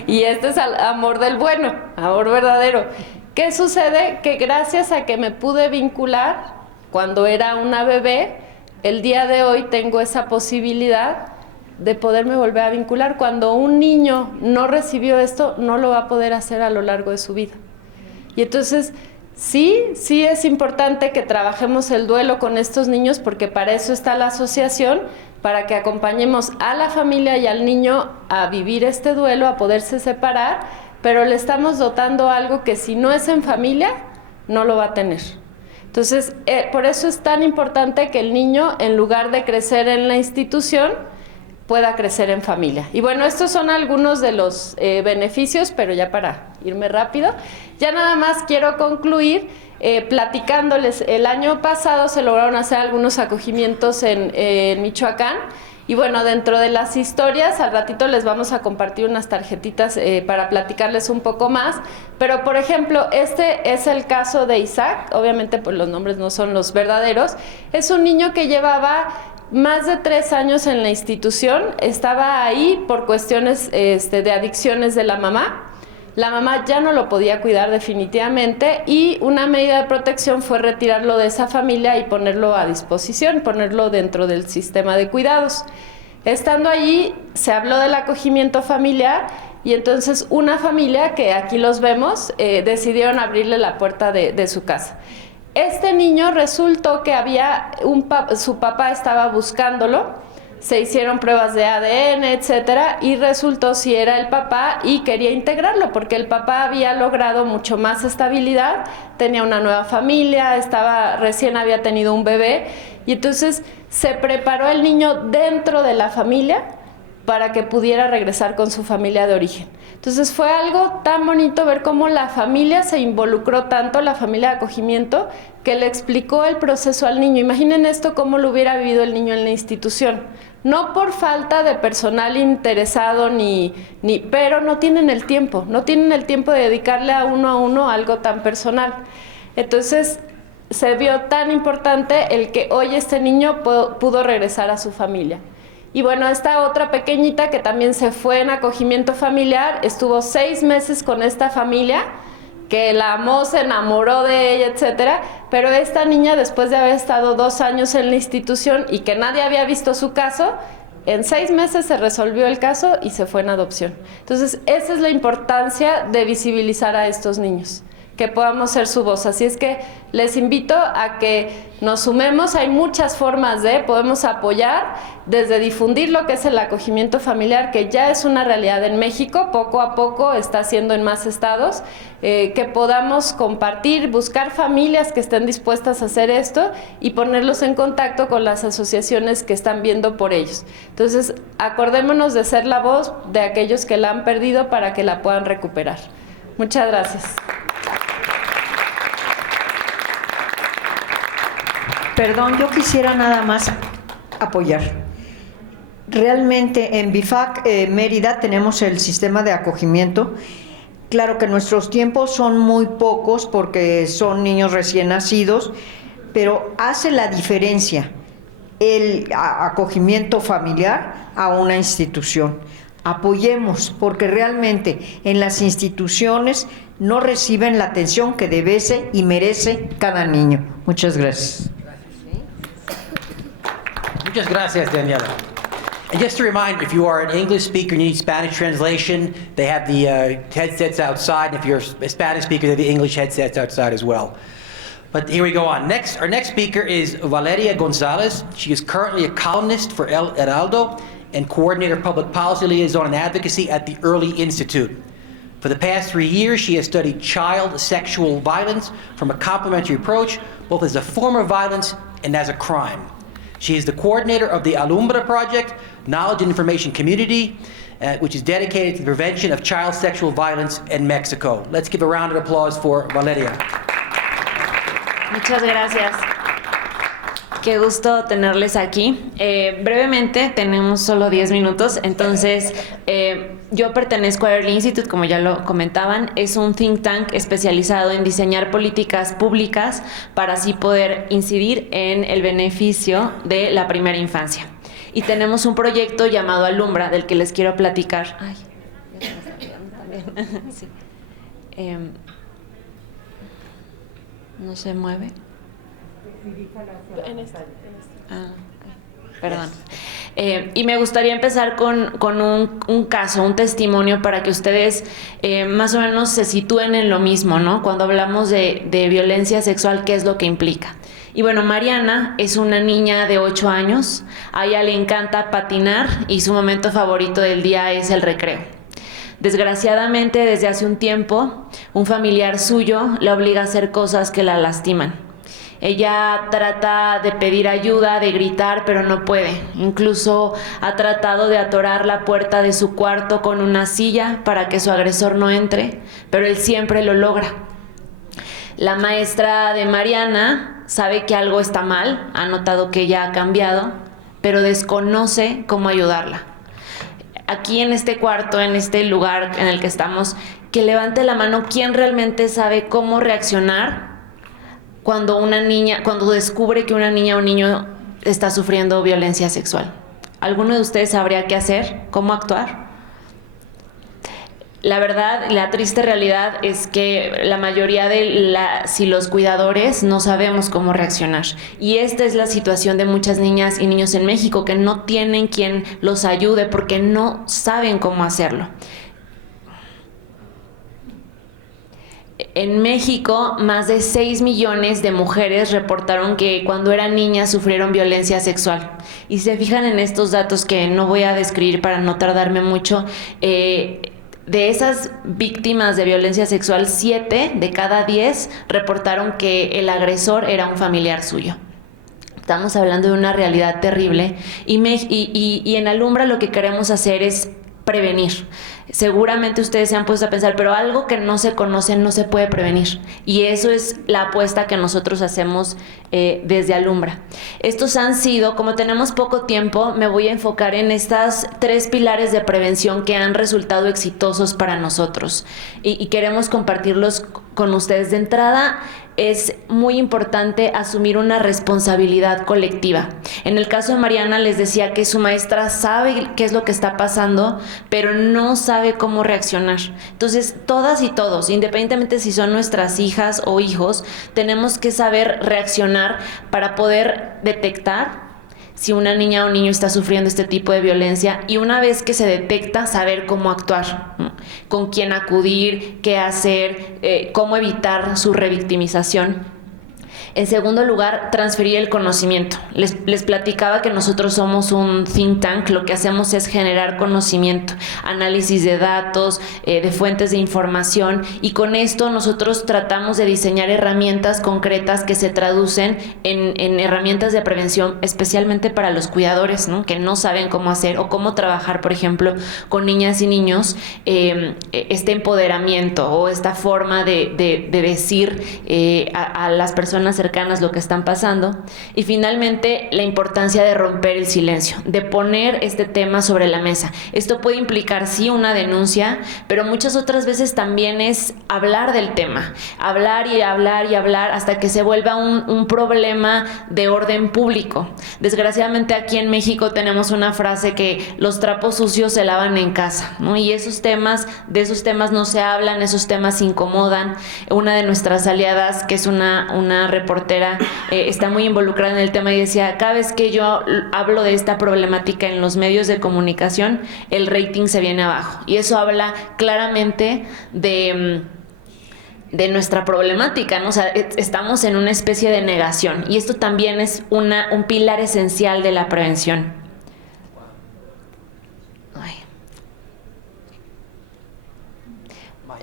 Y este es el amor del bueno, amor verdadero. ¿Qué sucede? Que gracias a que me pude vincular cuando era una bebé, el día de hoy tengo esa posibilidad de poderme volver a vincular. Cuando un niño no recibió esto, no lo va a poder hacer a lo largo de su vida. Y entonces, sí es importante que trabajemos el duelo con estos niños, porque para eso está la asociación, para que acompañemos a la familia y al niño a vivir este duelo, a poderse separar, pero le estamos dotando algo que si no es en familia, no lo va a tener. Entonces, por eso es tan importante que el niño, en lugar de crecer en la institución, pueda crecer en familia. Y bueno, estos son algunos de los beneficios, pero ya para irme rápido, ya nada más quiero concluir platicándoles. El año pasado se lograron hacer algunos acogimientos en Michoacán, y bueno, dentro de las historias, al ratito les vamos a compartir unas tarjetitas para platicarles un poco más, pero por ejemplo, este es el caso de Isaac. Obviamente pues los nombres no son los verdaderos. Es un niño que llevaba más de 3 años en la institución, estaba ahí por cuestiones de adicciones de la mamá. La mamá ya no lo podía cuidar definitivamente, y una medida de protección fue retirarlo de esa familia y ponerlo a disposición, ponerlo dentro del sistema de cuidados. Estando allí, se habló del acogimiento familiar, y entonces una familia, que aquí los vemos, decidieron abrirle la puerta de su casa. Este niño resultó que su papá estaba buscándolo se hicieron pruebas de ADN, etcétera, y resultó si era el papá y quería integrarlo porque el papá había logrado mucho más estabilidad, tenía una nueva familia, recién había tenido un bebé y entonces se preparó el niño dentro de la familia para que pudiera regresar con su familia de origen. Entonces fue algo tan bonito ver cómo la familia se involucró tanto, la familia de acogimiento, que le explicó el proceso al niño. Imaginen esto cómo lo hubiera vivido el niño en la institución. No por falta de personal interesado, pero no tienen el tiempo de dedicarle a uno algo tan personal. Entonces se vio tan importante el que hoy este niño pudo regresar a su familia. Y bueno, esta otra pequeñita que también se fue en acogimiento familiar, estuvo 6 meses con esta familia, que la amó, se enamoró de ella, etcétera, pero esta niña, después de haber estado 2 años en la institución y que nadie había visto su caso, en 6 meses se resolvió el caso y se fue en adopción. Entonces, esa es la importancia de visibilizar a estos niños, que podamos ser su voz. Así es que les invito a que nos sumemos. Hay muchas formas podemos apoyar, desde difundir lo que es el acogimiento familiar, que ya es una realidad en México, poco a poco está haciendo en más estados, que podamos compartir, buscar familias que estén dispuestas a hacer esto y ponerlos en contacto con las asociaciones que están viendo por ellos. Entonces, acordémonos de ser la voz de aquellos que la han perdido para que la puedan recuperar. Muchas gracias. Perdón, yo quisiera nada más apoyar. Realmente en BIFAC Mérida tenemos el sistema de acogimiento. Claro que nuestros tiempos son muy pocos porque son niños recién nacidos, pero hace la diferencia el acogimiento familiar a una institución. Apoyemos, porque realmente en las instituciones no reciben la atención que debe y merece cada niño. Muchas gracias. Muchas gracias, Daniela. And just a reminder, if you are an English speaker and you need Spanish translation, they have the headsets outside. And if you're a Spanish speaker, they have the English headsets outside as well. But here we go on. Our next speaker is Valeria Gonzalez. She is currently a columnist for El Heraldo and coordinator of public policy liaison and advocacy at the Early Institute. For the past 3 years, she has studied child sexual violence from a complementary approach, both as a form of violence and as a crime. She is the coordinator of the Alumbra Project, Knowledge and Information Community, which is dedicated to the prevention of child sexual violence in Mexico. Let's give a round of applause for Valeria. Muchas gracias. Qué gusto tenerles aquí. Brevemente, tenemos solo 10 minutos, entonces yo pertenezco a Early Institute, como ya lo comentaban. Es un think tank especializado en diseñar políticas públicas para así poder incidir en el beneficio de la primera infancia. Y tenemos un proyecto llamado Alumbra, del que les quiero platicar. Ay, ya me está olvidando también. Sí. ¿No se mueve? Perdón. Y me gustaría empezar con un caso, un testimonio para que ustedes más o menos se sitúen en lo mismo, ¿no? Cuando hablamos de violencia sexual, ¿qué es lo que implica? Y bueno, Mariana es una niña de 8 años, a ella le encanta patinar y su momento favorito del día es el recreo. Desgraciadamente, desde hace un tiempo, un familiar suyo la obliga a hacer cosas que la lastiman. Ella trata de pedir ayuda, de gritar, pero no puede. Incluso ha tratado de atorar la puerta de su cuarto con una silla para que su agresor no entre, pero él siempre lo logra. La maestra de Mariana sabe que algo está mal, ha notado que ella ha cambiado, pero desconoce cómo ayudarla. Aquí en este cuarto, en este lugar en el que estamos, que levante la mano quién realmente sabe cómo reaccionar cuando descubre que una niña o un niño está sufriendo violencia sexual. ¿Alguno de ustedes sabría qué hacer? ¿Cómo actuar? La verdad, la triste realidad es que la mayoría de los cuidadores no sabemos cómo reaccionar. Y esta es la situación de muchas niñas y niños en México, que no tienen quien los ayude porque no saben cómo hacerlo. En México, más de 6 millones de mujeres reportaron que cuando eran niñas sufrieron violencia sexual. Y se fijan en estos datos que no voy a describir para no tardarme mucho, de esas víctimas de violencia sexual, 7 de cada 10 reportaron que el agresor era un familiar suyo. Estamos hablando de una realidad terrible y en Alumbra lo que queremos hacer es prevenir. Seguramente ustedes se han puesto a pensar, pero algo que no se conoce no se puede prevenir. Y eso es la apuesta que nosotros hacemos desde Alumbra. Estos han sido, como tenemos poco tiempo, me voy a enfocar en estas 3 pilares de prevención que han resultado exitosos para nosotros. Y queremos compartirlos con ustedes. De entrada, es muy importante asumir una responsabilidad colectiva. En el caso de Mariana, les decía que su maestra sabe qué es lo que está pasando, pero no sabe cómo reaccionar. Entonces, todas y todos, independientemente si son nuestras hijas o hijos, tenemos que saber reaccionar para poder detectar si una niña o niño está sufriendo este tipo de violencia, y una vez que se detecta, saber cómo actuar, ¿no? Con quién acudir, qué hacer, cómo evitar su revictimización. En segundo lugar, transferir el conocimiento. Les platicaba que nosotros somos un think tank. Lo que hacemos es generar conocimiento, análisis de datos, de fuentes de información, y con esto nosotros tratamos de diseñar herramientas concretas que se traducen en herramientas de prevención, especialmente para los cuidadores, ¿no? Que no saben cómo hacer o cómo trabajar, por ejemplo, con niñas y niños, este empoderamiento o esta forma de decir a las personas cercanas lo que están pasando. Y finalmente, la importancia de romper el silencio, de poner este tema sobre la mesa. Esto puede implicar sí una denuncia, pero muchas otras veces también es hablar del tema, hablar y hablar y hablar hasta que se vuelva un problema de orden público. Desgraciadamente aquí en México tenemos una frase que los trapos sucios se lavan en casa, ¿no? Y de esos temas no se hablan, esos temas incomodan. Una de nuestras aliadas, que es una reportera, está muy involucrada en el tema y decía, cada vez que yo hablo de esta problemática en los medios de comunicación, el rating se viene abajo. Y eso habla claramente de nuestra problemática, ¿no? O sea, estamos en una especie de negación, y esto también es un pilar esencial de la prevención.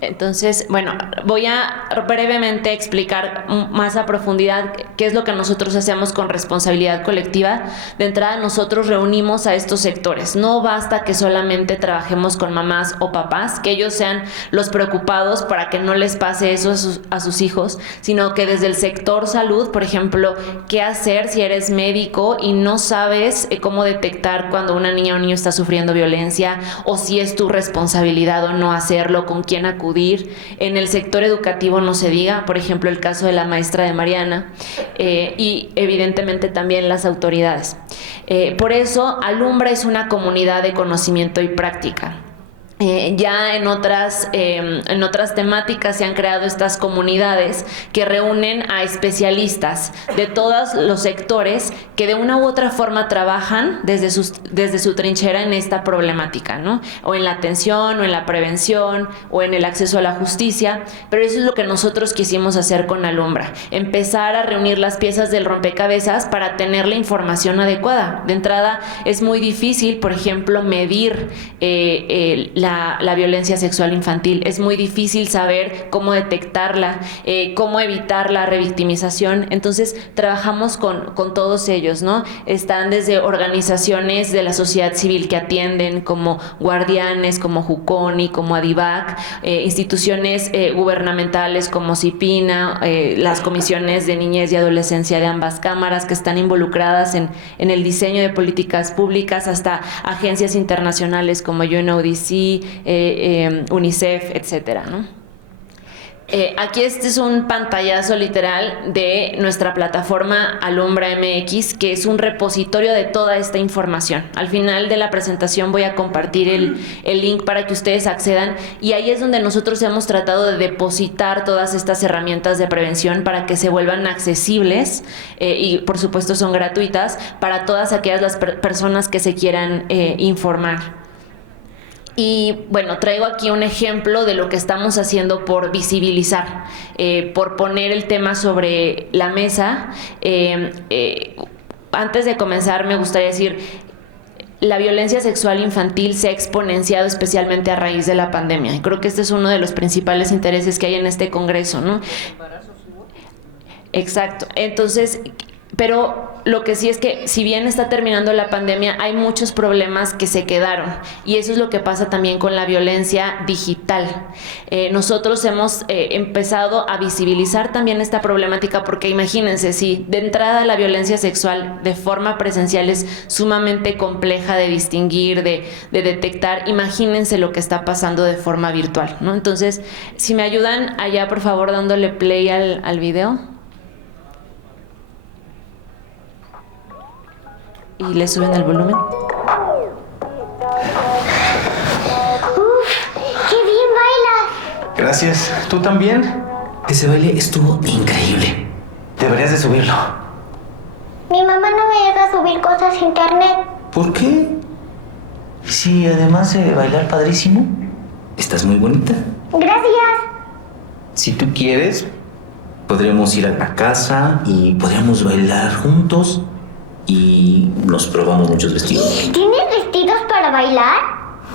Entonces, bueno, voy a brevemente explicar más a profundidad qué es lo que nosotros hacemos con responsabilidad colectiva. De entrada, nosotros reunimos a estos sectores. No basta que solamente trabajemos con mamás o papás, que ellos sean los preocupados para que no les pase eso a sus hijos, sino que desde el sector salud, por ejemplo, qué hacer si eres médico y no sabes cómo detectar cuando una niña o un niño está sufriendo violencia, o si es tu responsabilidad o no hacerlo, con quién acudir. En el sector educativo no se diga, por ejemplo, el caso de la maestra de Mariana, y evidentemente también las autoridades. Por eso, Alumbra es una comunidad de conocimiento y práctica. Ya en otras temáticas se han creado estas comunidades que reúnen a especialistas de todos los sectores que de una u otra forma trabajan desde su trinchera en esta problemática, ¿no? O en la atención, o en la prevención, o en el acceso a la justicia. Pero eso es lo que nosotros quisimos hacer con Alumbra, empezar a reunir las piezas del rompecabezas para tener la información adecuada. De entrada, es muy difícil, por ejemplo, medir la violencia sexual infantil. Es muy difícil saber cómo detectarla, cómo evitar la revictimización. Entonces, trabajamos con todos ellos, ¿no? Están desde organizaciones de la sociedad civil que atienden, como Guardianes, como Juconi, como Adivac, instituciones gubernamentales como CIPINA, las comisiones de niñez y adolescencia de ambas cámaras que están involucradas en el diseño de políticas públicas, hasta agencias internacionales como UNODC, UNICEF, etcétera, ¿no? Aquí este es un pantallazo literal de nuestra plataforma Alumbra MX, que es un repositorio de toda esta información. Al final de la presentación voy a compartir el link para que ustedes accedan, y ahí es donde nosotros hemos tratado de depositar todas estas herramientas de prevención para que se vuelvan accesibles, y por supuesto son gratuitas para todas aquellas las personas que se quieran informar. Y bueno, traigo aquí un ejemplo de lo que estamos haciendo por visibilizar, por poner el tema sobre la mesa. Antes de comenzar, me gustaría decir, la violencia sexual infantil se ha exponenciado especialmente a raíz de la pandemia. Y creo que este es uno de los principales intereses que hay en este congreso, ¿no? Exacto. Entonces, pero lo que sí es que si bien está terminando la pandemia, hay muchos problemas que se quedaron, y eso es lo que pasa también con la violencia digital. Nosotros hemos empezado a visibilizar también esta problemática, porque imagínense, si de entrada la violencia sexual de forma presencial es sumamente compleja de distinguir, de detectar, imagínense lo que está pasando de forma virtual, ¿no? Entonces, si me ayudan allá, por favor, dándole play al video. Y le suben el volumen. ¡Qué bien bailas! Gracias. ¿Tú también? Ese baile estuvo increíble. Deberías de subirlo. Mi mamá no me deja subir cosas a internet. ¿Por qué? ¿Y si además de bailar padrísimo, estás muy bonita? Gracias. Si tú quieres, podremos ir a la casa y podríamos bailar juntos. Y nos probamos muchos vestidos. ¿Tienes vestidos para bailar?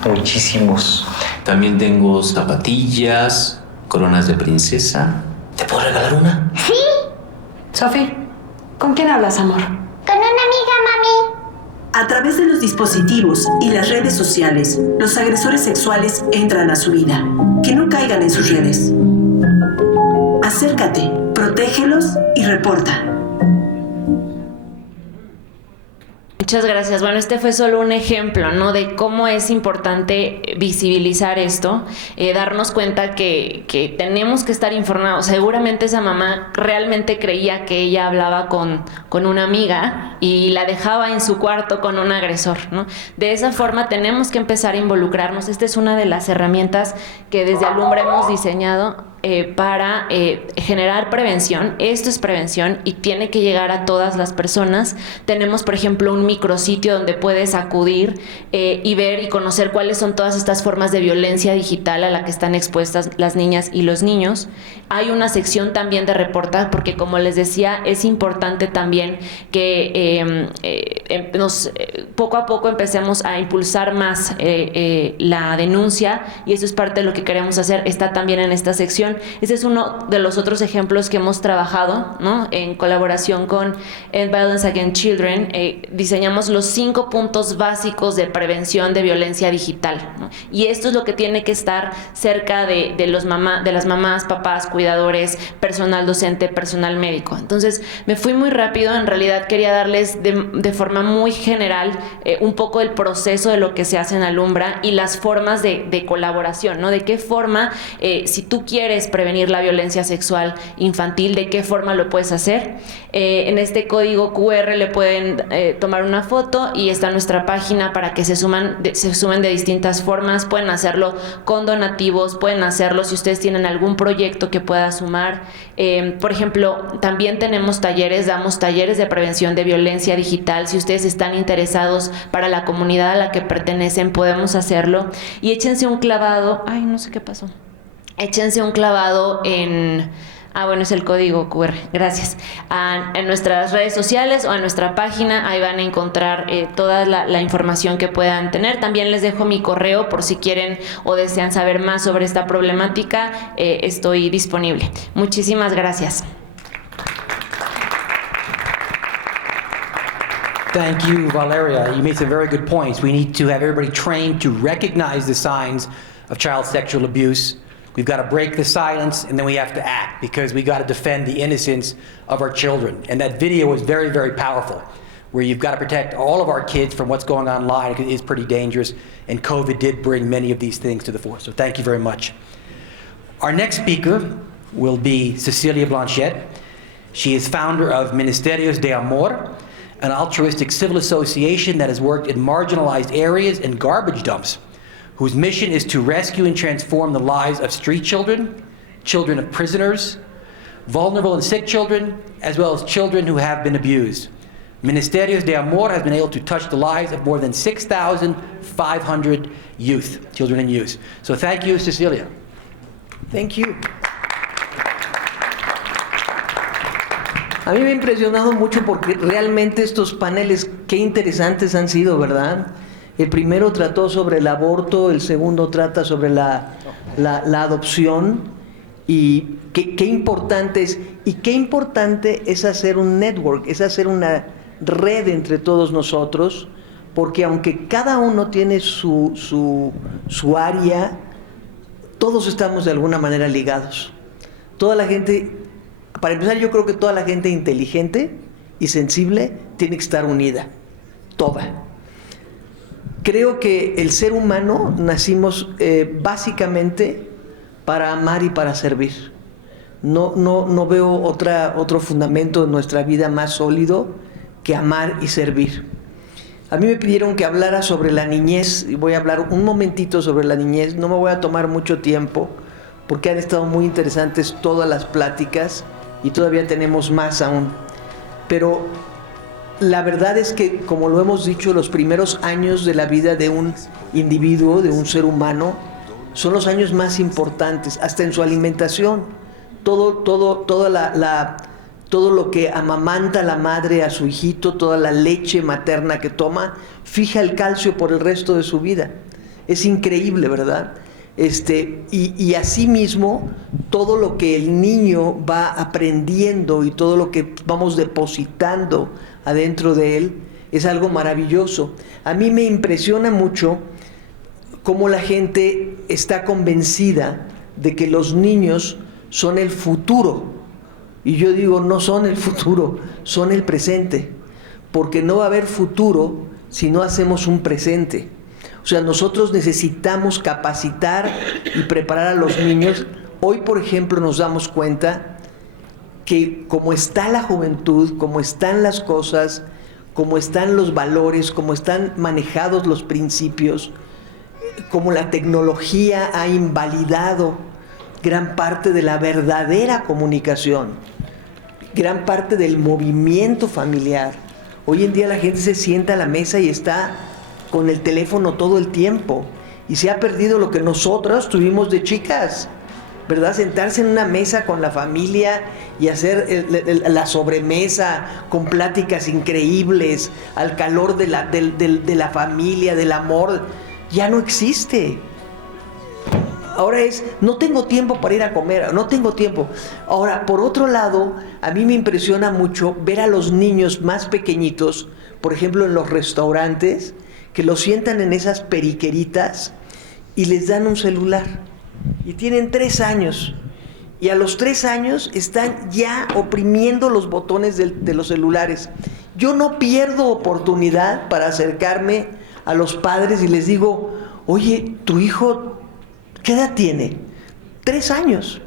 Muchísimos. También tengo zapatillas, coronas de princesa. ¿Te puedo regalar una? Sí. Sofi, ¿con quién hablas, amor? Con una amiga, mami. A través de los dispositivos y las redes sociales, los agresores sexuales entran a su vida. Que no caigan en sus redes. Acércate, protégelos y reporta. Muchas gracias. Bueno, este fue solo un ejemplo, ¿no?, de cómo es importante visibilizar esto, darnos cuenta que tenemos que estar informados. Seguramente esa mamá realmente creía que ella hablaba con una amiga y la dejaba en su cuarto con un agresor, ¿no? De esa forma tenemos que empezar a involucrarnos. Esta es una de las herramientas que desde Alumbra hemos diseñado para generar prevención. Esto es prevención y tiene que llegar a todas las personas. Tenemos, por ejemplo, un micrositio donde puedes acudir y ver y conocer cuáles son todas estas formas de violencia digital a la que están expuestas las niñas y los niños. Hay una sección también de reportar, porque como les decía, es importante también que poco a poco empecemos a impulsar más la denuncia, y eso es parte de lo que queremos hacer. Está también en esta sección. Este es uno de los otros ejemplos que hemos trabajado, ¿no?, en colaboración con End Violence Against Children. Diseñamos los 5 puntos básicos de prevención de violencia digital, ¿no? Y esto es lo que tiene que estar cerca de las mamás, papás, cuidadores, personal docente, personal médico. Entonces, me fui muy rápido. En realidad quería darles de forma muy general un poco el proceso de lo que se hace en Alumbra y las formas de colaboración, ¿no? De qué forma, si tú quieres prevenir la violencia sexual infantil, de qué forma lo puedes hacer. En este código QR le pueden tomar una foto y está nuestra página para que se sumen de distintas formas. Pueden hacerlo con donativos, pueden hacerlo si ustedes tienen algún proyecto que pueda sumar. Por ejemplo, también tenemos talleres, damos talleres de prevención de violencia digital. Si ustedes están interesados, para la comunidad a la que pertenecen, podemos hacerlo. Y échense un clavado. Ay, no sé qué pasó. Échense un clavado en... bueno, es el código QR, gracias. En nuestras redes sociales o en nuestra página, ahí van a encontrar toda la información que puedan tener. También les dejo mi correo por si quieren o desean saber más sobre esta problemática. Estoy disponible. Muchísimas gracias. Thank you, Valeria. You made some very good points. We need to have everybody trained to recognize the signs of child sexual abuse. We've got to break the silence, and then we have to act, because we got to defend the innocence of our children. And that video was very, very powerful, where you've got to protect all of our kids from what's going on online. It is pretty dangerous, and COVID did bring many of these things to the fore. So thank you very much. Our next speaker will be Cecilia Blanchette. She is founder of Ministerios de Amor, an altruistic civil association that has worked in marginalized areas and garbage dumps, whose mission is to rescue and transform the lives of street children, children of prisoners, vulnerable and sick children, as well as children who have been abused. Ministerios de Amor has been able to touch the lives of more than 6,500 youth, children and youth. So thank you, Cecilia. Thank you. A mí me ha impresionado mucho porque realmente estos paneles, qué interesantes han sido, ¿verdad? El primero trató sobre el aborto, el segundo trata sobre la adopción, y qué importante es, y qué importante es hacer un network, es hacer una red entre todos nosotros, porque aunque cada uno tiene su área, todos estamos de alguna manera ligados. Toda la gente, para empezar, yo creo que toda la gente inteligente y sensible tiene que estar unida, toda. Creo que el ser humano nacimos básicamente para amar y para servir. No veo otro fundamento en nuestra vida más sólido que amar y servir. A mí me pidieron que hablara sobre la niñez, y voy a hablar un momentito sobre la niñez. No me voy a tomar mucho tiempo, porque han estado muy interesantes todas las pláticas, y todavía tenemos más aún. Pero la verdad es que, como lo hemos dicho, los primeros años de la vida de un individuo, de un ser humano, son los años más importantes, hasta en su alimentación. Todo lo que amamanta la madre a su hijito, toda la leche materna que toma, fija el calcio por el resto de su vida. Es increíble, ¿verdad? Y asimismo, todo lo que el niño va aprendiendo y todo lo que vamos depositando adentro de él es algo maravilloso. A mí me impresiona mucho cómo la gente está convencida de que los niños son el futuro. Y yo digo, no son el futuro, son el presente. Porque no va a haber futuro si no hacemos un presente. O sea, nosotros necesitamos capacitar y preparar a los niños. Hoy, por ejemplo, nos damos cuenta que como está la juventud, como están las cosas, como están los valores, como están manejados los principios, como la tecnología ha invalidado gran parte de la verdadera comunicación, gran parte del movimiento familiar. Hoy en día la gente se sienta a la mesa y está con el teléfono todo el tiempo, y se ha perdido lo que nosotros tuvimos de chicas, ¿verdad? Sentarse en una mesa con la familia y hacer la sobremesa con pláticas increíbles, al calor de la familia, del amor. Ya no existe. Ahora es, no tengo tiempo para ir a comer, no tengo tiempo. Ahora, por otro lado, a mí me impresiona mucho ver a los niños más pequeñitos, por ejemplo, en los restaurantes, que los sientan en esas periqueritas y les dan un celular. Y tienen 3 años. Y a los 3 años están ya oprimiendo los botones de los celulares. Yo no pierdo oportunidad para acercarme a los padres y les digo, oye, tu hijo, ¿qué edad tiene? 3 años.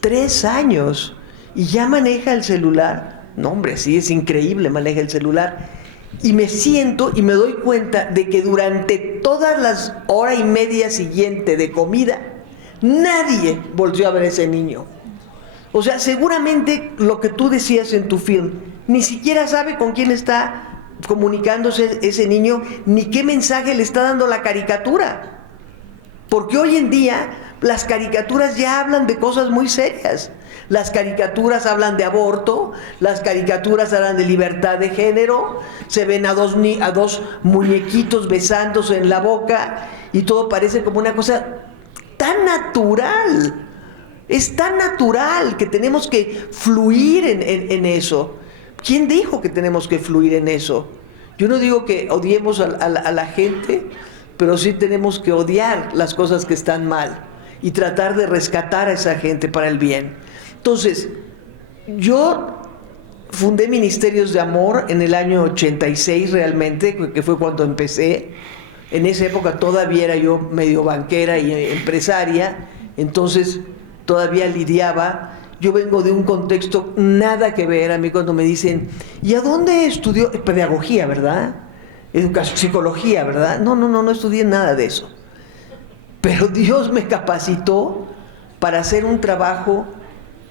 3 años. Y ya maneja el celular. No, hombre, sí, es increíble, maneja el celular. Y me siento y me doy cuenta de que durante todas las hora y media siguiente de comida, nadie volvió a ver a ese niño. O sea, seguramente lo que tú decías en tu film, ni siquiera sabe con quién está comunicándose ese niño, ni qué mensaje le está dando la caricatura. Porque hoy en día las caricaturas ya hablan de cosas muy serias. Las caricaturas hablan de aborto, las caricaturas hablan de libertad de género, se ven a dos muñequitos besándose en la boca y todo parece como una cosa tan natural. Es tan natural que tenemos que fluir en eso. ¿Quién dijo que tenemos que fluir en eso? Yo no digo que odiemos a la gente, pero sí tenemos que odiar las cosas que están mal y tratar de rescatar a esa gente para el bien. Entonces, yo fundé Ministerios de Amor en el año 86 realmente, que fue cuando empecé. En esa época todavía era yo medio banquera y empresaria, entonces todavía lidiaba. Yo vengo de un contexto nada que ver. A mí cuando me dicen, ¿y a dónde estudió? Pedagogía, ¿verdad? Psicología, ¿verdad? No estudié nada de eso. Pero Dios me capacitó para hacer un trabajo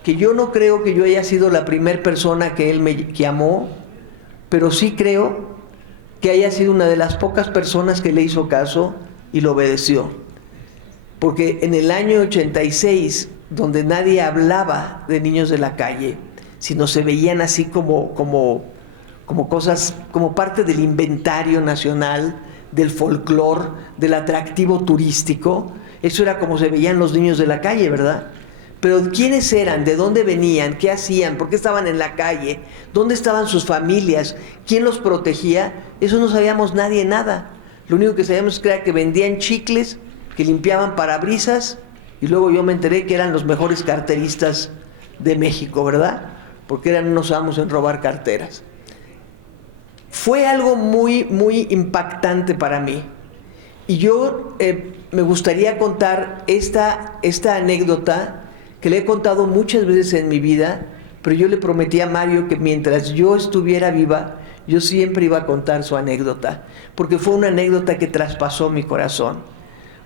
que yo no creo que yo haya sido la primera persona que Él me llamó, pero sí creo que haya sido una de las pocas personas que le hizo caso y lo obedeció. Porque en el año 86, donde nadie hablaba de niños de la calle, sino se veían así como cosas, como parte del inventario nacional, del folclore, del atractivo turístico, eso era como se veían los niños de la calle, ¿verdad? Pero ¿quiénes eran? ¿De dónde venían? ¿Qué hacían? ¿Por qué estaban en la calle? ¿Dónde estaban sus familias? ¿Quién los protegía? Eso no sabíamos nadie nada. Lo único que sabíamos era que vendían chicles, que limpiaban parabrisas, y luego yo me enteré que eran los mejores carteristas de México, ¿verdad? Porque eran unos amos en robar carteras. Fue algo muy, muy impactante para mí. Y yo me gustaría contar esta anécdota que le he contado muchas veces en mi vida, pero yo le prometí a Mario que mientras yo estuviera viva, yo siempre iba a contar su anécdota, porque fue una anécdota que traspasó mi corazón.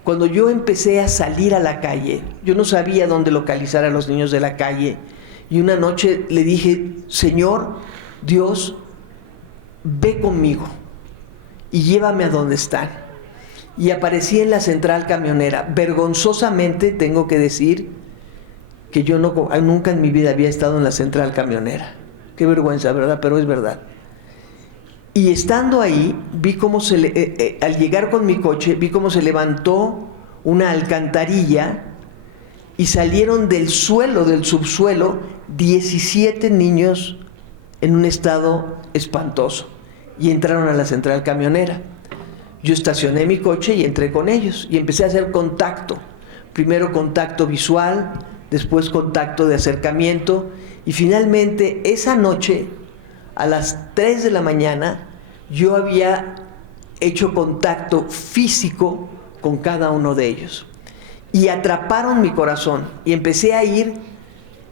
Cuando yo empecé a salir a la calle, yo no sabía dónde localizar a los niños de la calle, y una noche le dije: Señor, Dios, ve conmigo y llévame a donde están. Y aparecí en la central camionera. Vergonzosamente tengo que decir que yo nunca en mi vida había estado en la central camionera. Qué vergüenza, ¿verdad? Pero es verdad. Y estando ahí, vi cómo al llegar con mi coche, vi cómo se levantó una alcantarilla y salieron del subsuelo, 17 niños en un estado espantoso, y entraron a la central camionera. Yo estacioné mi coche y entré con ellos y empecé a hacer contacto. Primero contacto visual, después contacto de acercamiento, y finalmente esa noche, a las 3 de la mañana, yo había hecho contacto físico con cada uno de ellos. Y atraparon mi corazón, y empecé a ir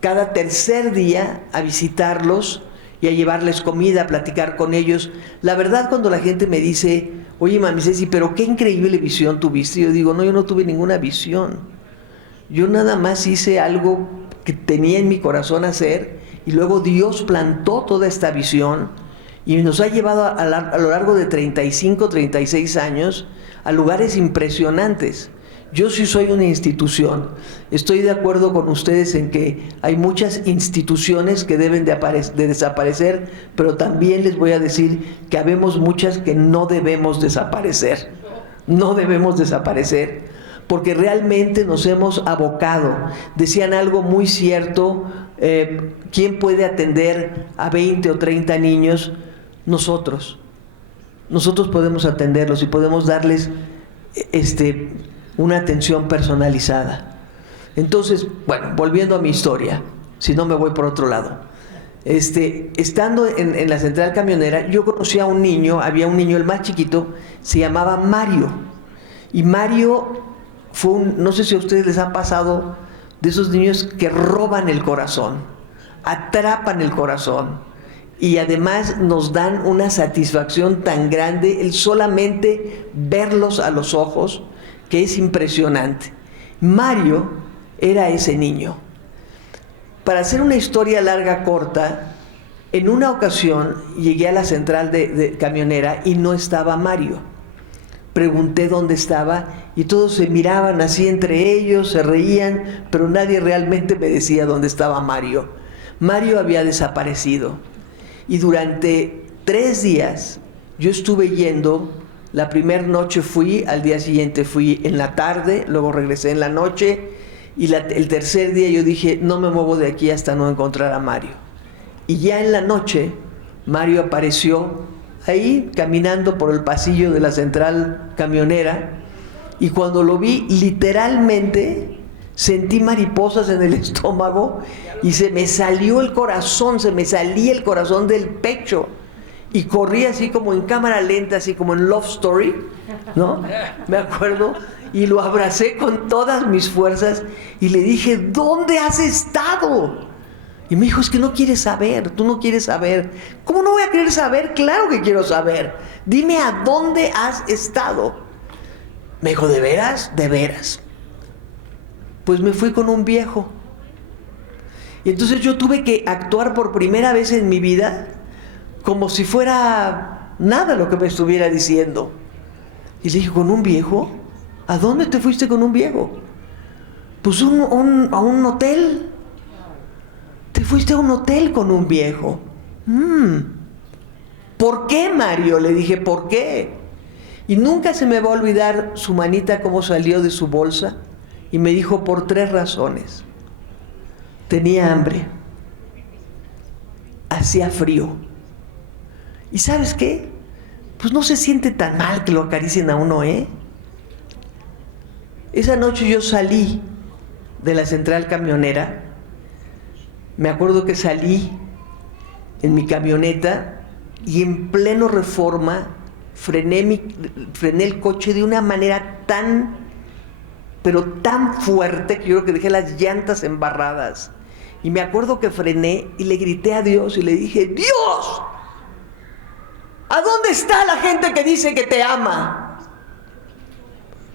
cada tercer día a visitarlos y a llevarles comida, a platicar con ellos. La verdad, cuando la gente me dice: oye, mami Ceci, pero qué increíble visión tuviste, yo digo: no, yo no tuve ninguna visión. Yo nada más hice algo que tenía en mi corazón hacer, y luego Dios plantó toda esta visión y nos ha llevado a lo largo de 35, 36 años a lugares impresionantes. Yo sí soy una institución. Estoy de acuerdo con ustedes en que hay muchas instituciones que deben de desaparecer, pero también les voy a decir que habemos muchas que no debemos desaparecer. No debemos desaparecer, porque realmente nos hemos abocado. Decían algo muy cierto: ¿quién puede atender a 20 o 30 niños? Nosotros. Nosotros podemos atenderlos y podemos darles una atención personalizada. Entonces, bueno, volviendo a mi historia, si no me voy por otro lado. Estando en la central camionera, yo conocí a un niño, había un niño, el más chiquito, se llamaba Mario. Y Mario fue no sé si a ustedes les ha pasado, de esos niños que roban el corazón, atrapan el corazón, y además nos dan una satisfacción tan grande el solamente verlos a los ojos, que es impresionante. Mario era ese niño. Para hacer una historia larga corta, en una ocasión llegué a la central de camionera y no estaba Mario. Pregunté dónde estaba y todos se miraban así entre ellos, se reían, pero nadie realmente me decía dónde estaba Mario. Mario había desaparecido, y durante 3 días yo estuve yendo. La primera noche fui, al día siguiente fui en la tarde, luego regresé en la noche, y el tercer día yo dije: no me muevo de aquí hasta no encontrar a Mario. Y ya en la noche Mario apareció ahí caminando por el pasillo de la central camionera, y cuando lo vi, literalmente sentí mariposas en el estómago y se me salió el corazón, se me salía el corazón del pecho. Y corrí así como en cámara lenta, así como en Love Story, ¿no? Me acuerdo, y lo abracé con todas mis fuerzas y le dije: ¿dónde has estado? Y me dijo: es que no quieres saber, tú no quieres saber. ¿Cómo no voy a querer saber? Claro que quiero saber. Dime a dónde has estado. Me dijo: ¿de veras? De veras. Pues me fui con un viejo. Y entonces yo tuve que actuar por primera vez en mi vida como si fuera nada lo que me estuviera diciendo. Y le dije, ¿con un viejo? ¿A dónde te fuiste con un viejo? Pues a un hotel. Te fuiste a un hotel con un viejo. ¿Por qué, Mario? Le dije, ¿por qué? Y nunca se me va a olvidar su manita cómo salió de su bolsa y me dijo, por 3 razones. Tenía hambre, hacía frío, y ¿sabes qué? Pues no se siente tan mal que lo acaricien a uno, ¿eh? Esa noche yo salí de la central camionera. Me acuerdo que salí en mi camioneta y en pleno Reforma frené el coche de una manera tan, pero tan fuerte, que yo creo que dejé las llantas embarradas. Y me acuerdo que frené y le grité a Dios y le dije, ¡Dios! ¿A dónde está la gente que dice que te ama?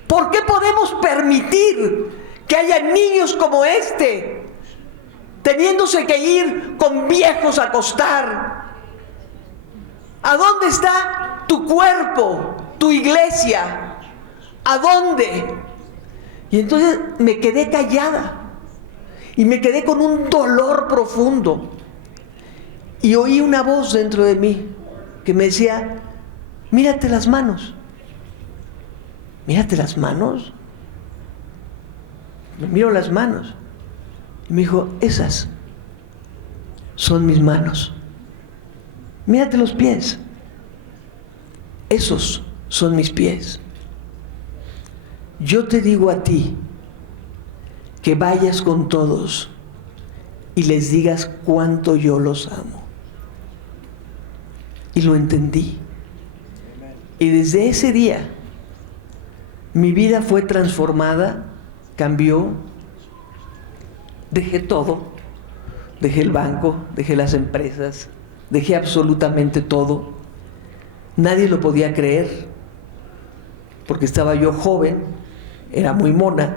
¿Por qué podemos permitir que haya niños como este teniéndose que ir con viejos a acostar? ¿A dónde está tu cuerpo, tu iglesia? ¿A dónde? Y entonces me quedé callada y me quedé con un dolor profundo y oí una voz dentro de mí que me decía, mírate las manos. Mírate las manos. Me miro las manos y me dijo, esas son mis manos. Mírate los pies. Esos son mis pies. Yo te digo a ti que vayas con todos y les digas cuánto yo los amo. Y lo entendí. Y desde ese día mi vida fue transformada, cambió. Dejé todo. Dejé el banco, dejé las empresas, dejé absolutamente todo. Nadie lo podía creer, porque estaba yo joven, era muy mona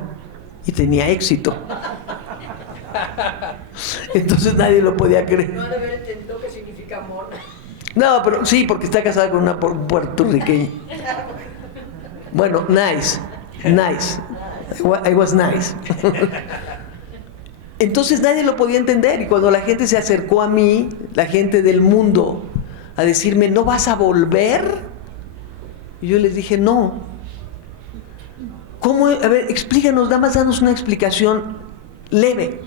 y tenía éxito. Entonces nadie lo podía creer. No ha de haber entendido qué significa mona. No, pero sí, porque está casada con una puertorriqueña. Bueno, nice. I was nice. Entonces nadie lo podía entender, y cuando la gente se acercó a mí, la gente del mundo, a decirme, ¿no vas a volver? Y yo les dije, no. ¿Cómo? A ver, explícanos, nada más danos una explicación leve,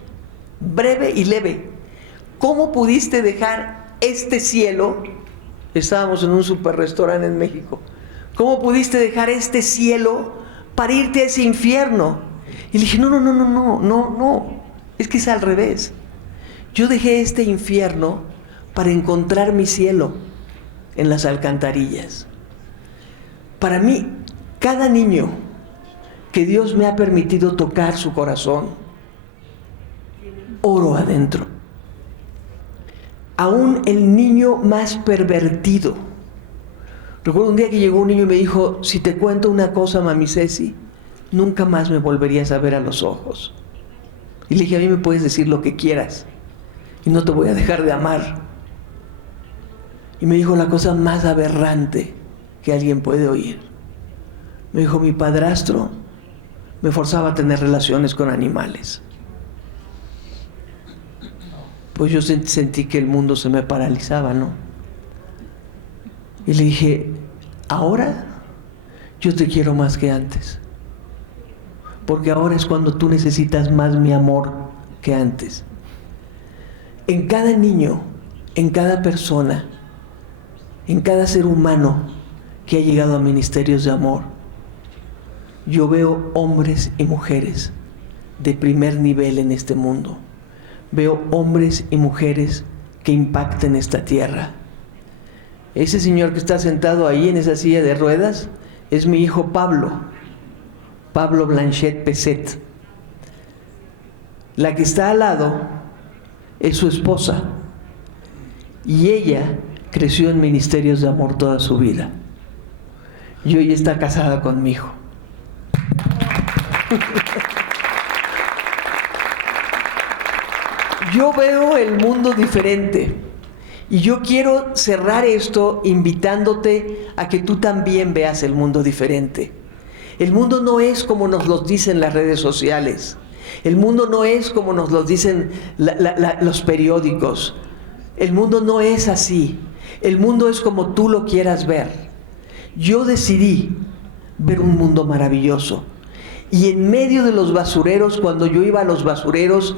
breve y leve. ¿Cómo pudiste dejar este cielo? Estábamos en un super restaurante en México. ¿Cómo pudiste dejar este cielo para irte a ese infierno? Y le dije, no. Es que es al revés. Yo dejé este infierno para encontrar mi cielo en las alcantarillas. Para mí, cada niño que Dios me ha permitido tocar su corazón, oro adentro. Aún el niño más pervertido. Recuerdo un día que llegó un niño y me dijo, si te cuento una cosa, mami Ceci, nunca más me volverías a ver a los ojos. Y le dije, a mí me puedes decir lo que quieras y no te voy a dejar de amar. Y me dijo la cosa más aberrante que alguien puede oír. Me dijo, mi padrastro me forzaba a tener relaciones con animales. Pues yo sentí que el mundo se me paralizaba, ¿no? Y le dije, ahora yo te quiero más que antes. Porque ahora es cuando tú necesitas más mi amor que antes. En cada niño, en cada persona, en cada ser humano que ha llegado a ministerios de amor, yo veo hombres y mujeres de primer nivel en este mundo. Veo hombres y mujeres que impacten esta tierra. Ese señor que está sentado ahí en esa silla de ruedas es mi hijo Pablo Blanchet Peset. La que está al lado es su esposa y ella creció en ministerios de amor toda su vida y hoy está casada con mi hijo. Yo veo el mundo diferente Y yo quiero cerrar esto invitándote a que tú también veas el mundo diferente. El mundo no es como nos lo dicen las redes sociales. El mundo no es como nos lo dicen los periódicos. El mundo no es así. El mundo es como tú lo quieras ver. Yo decidí ver un mundo maravilloso. Y en medio de los basureros, cuando yo iba a los basureros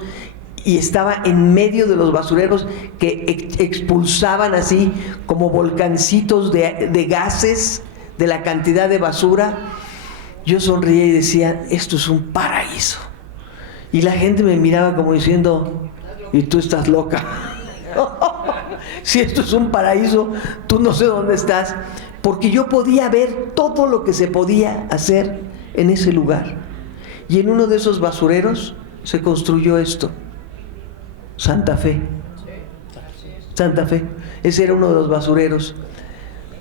y estaba en medio de los basureros que expulsaban así como volcancitos de gases de la cantidad de basura, yo sonreía y decía, esto es un paraíso. Y la gente me miraba como diciendo, y tú estás loca. Si esto es un paraíso, tú no sé dónde estás. Porque yo podía ver todo lo que se podía hacer en ese lugar. Y en uno de esos basureros se construyó esto. Santa Fe. Santa Fe. Ese era uno de los basureros.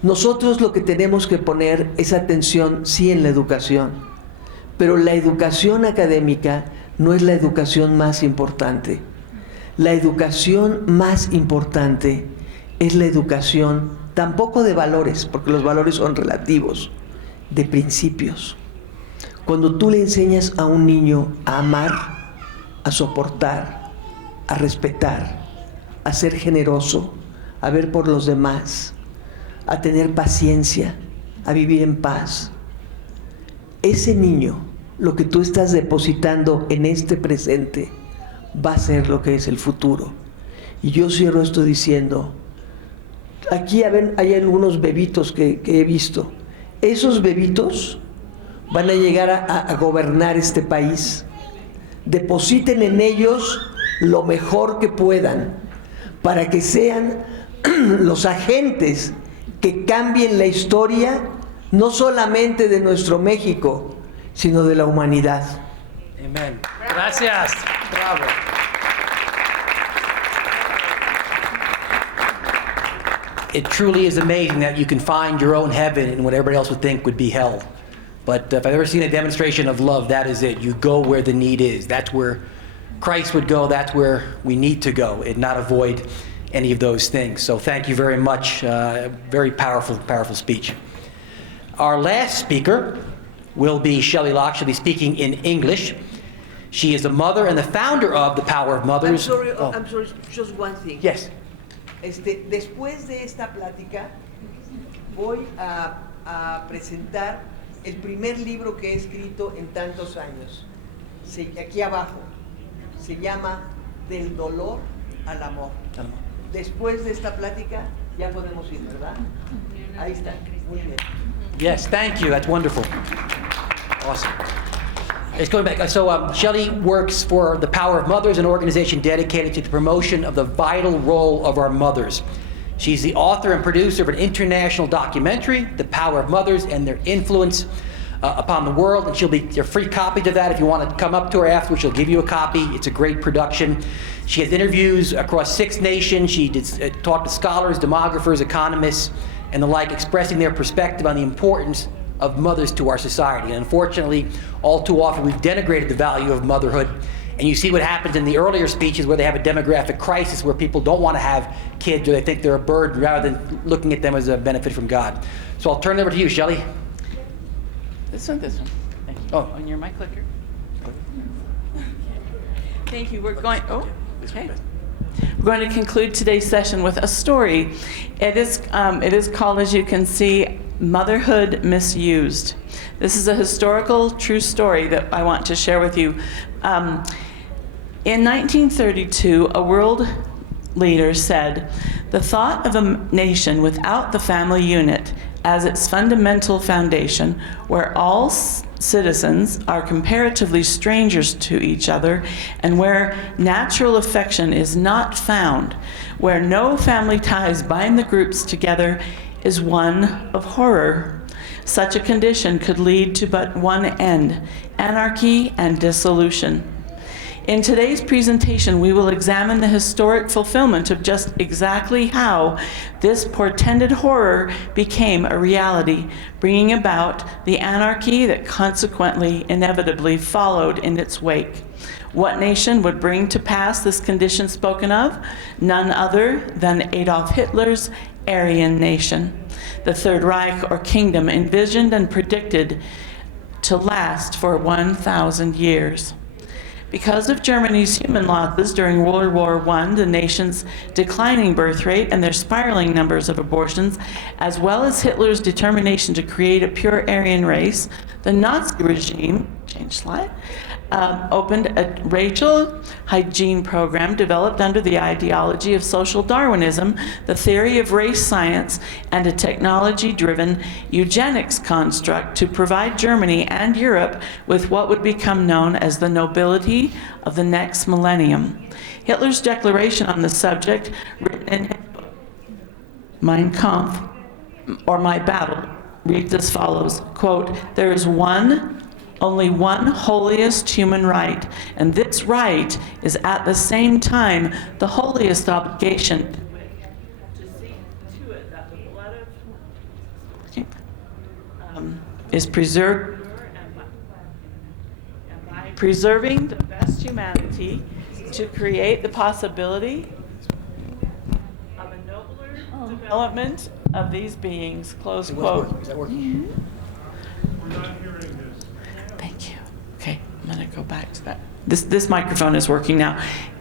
Nosotros lo que tenemos que poner es atención, sí, en la educación. Pero la educación académica no es la educación más importante. La educación más importante es la educación, tampoco de valores, porque los valores son relativos, de principios. Cuando tú le enseñas a un niño a amar, a soportar, a respetar, a ser generoso, a ver por los demás, a tener paciencia, a vivir en paz, ese niño, lo que tú estás depositando en este presente, va a ser lo que es el futuro. Y yo cierro esto diciendo, aquí hay algunos bebitos que he visto. Esos bebitos van a llegar a gobernar este país. Depositen en ellos lo mejor que puedan para que sean los agentes que cambien la historia, no solamente de nuestro México, sino de la humanidad. Amén. Gracias. Bravo. It truly is amazing that you can find your own heaven in what everybody else would think would be hell. But if I've ever seen a demonstration of love, that is it. You go where the need is. That's where Christ would go. That's where we need to go and not avoid any of those things. So thank you very much. Very powerful, powerful speech. Our last speaker will be Shelley Locke. She'll be speaking in English. She is the mother and the founder of the Power of Mothers. I'm sorry, just one thing. Yes. Después de esta plática, voy a presentar el primer libro que he escrito en tantos años. Aquí abajo. Se llama Del dolor al amor. Después de esta plática, ya podemos ir, ¿verdad? Ahí está. Muy bien. Yes, thank you. That's wonderful. Awesome. Let's go back. So Shelley works for the Power of Mothers, an organization dedicated to the promotion of the vital role of our mothers. She's the author and producer of an international documentary, The Power of Mothers and Their Influence upon the World. And she'll be a free copy of that. If you want to come up to her afterwards, she'll give you a copy. It's a great production. She has interviews across 6 nations. She talked to scholars, demographers, economists, and the like, expressing their perspective on the importance of mothers to our society. And unfortunately, all too often, we've denigrated the value of motherhood. And you see what happens in the earlier speeches where they have a demographic crisis where people don't want to have kids or they think they're a burden rather than looking at them as a benefit from God. So I'll turn it over to you, Shelley. This one. Thank you. Oh. On your mic clicker. Thank you. We're going to conclude today's session with a story. It is called, as you can see, Motherhood Misused. This is a historical, true story that I want to share with you. In 1932, a world leader said, "The thought of a nation without the family unit as its fundamental foundation, where all citizens are comparatively strangers to each other, and where natural affection is not found, where no family ties bind the groups together, is one of horror. Such a condition could lead to but one end, anarchy and dissolution." In today's presentation, we will examine the historic fulfillment of just exactly how this portended horror became a reality, bringing about the anarchy that consequently, inevitably followed in its wake. What nation would bring to pass this condition spoken of? None other than Adolf Hitler's Aryan nation, the Third Reich or kingdom envisioned and predicted to last for 1,000 years. Because of Germany's human losses during World War I, the nation's declining birth rate and their spiraling numbers of abortions, as well as Hitler's determination to create a pure Aryan race, the Nazi regime, change slide, opened a racial hygiene program developed under the ideology of social Darwinism, the theory of race science, and a technology-driven eugenics construct to provide Germany and Europe with what would become known as the nobility of the next millennium. Hitler's declaration on the subject, written in his book, Mein Kampf, or My Battle, reads as follows, quote, "There is only one holiest human right, and this right is at the same time the holiest obligation to see to it that the blood of is preserved, and by preserving the best humanity to create the possibility of a nobler development of these beings," close quote. Is that working? Thank you. Okay, I'm going to go back to that. This microphone is working now.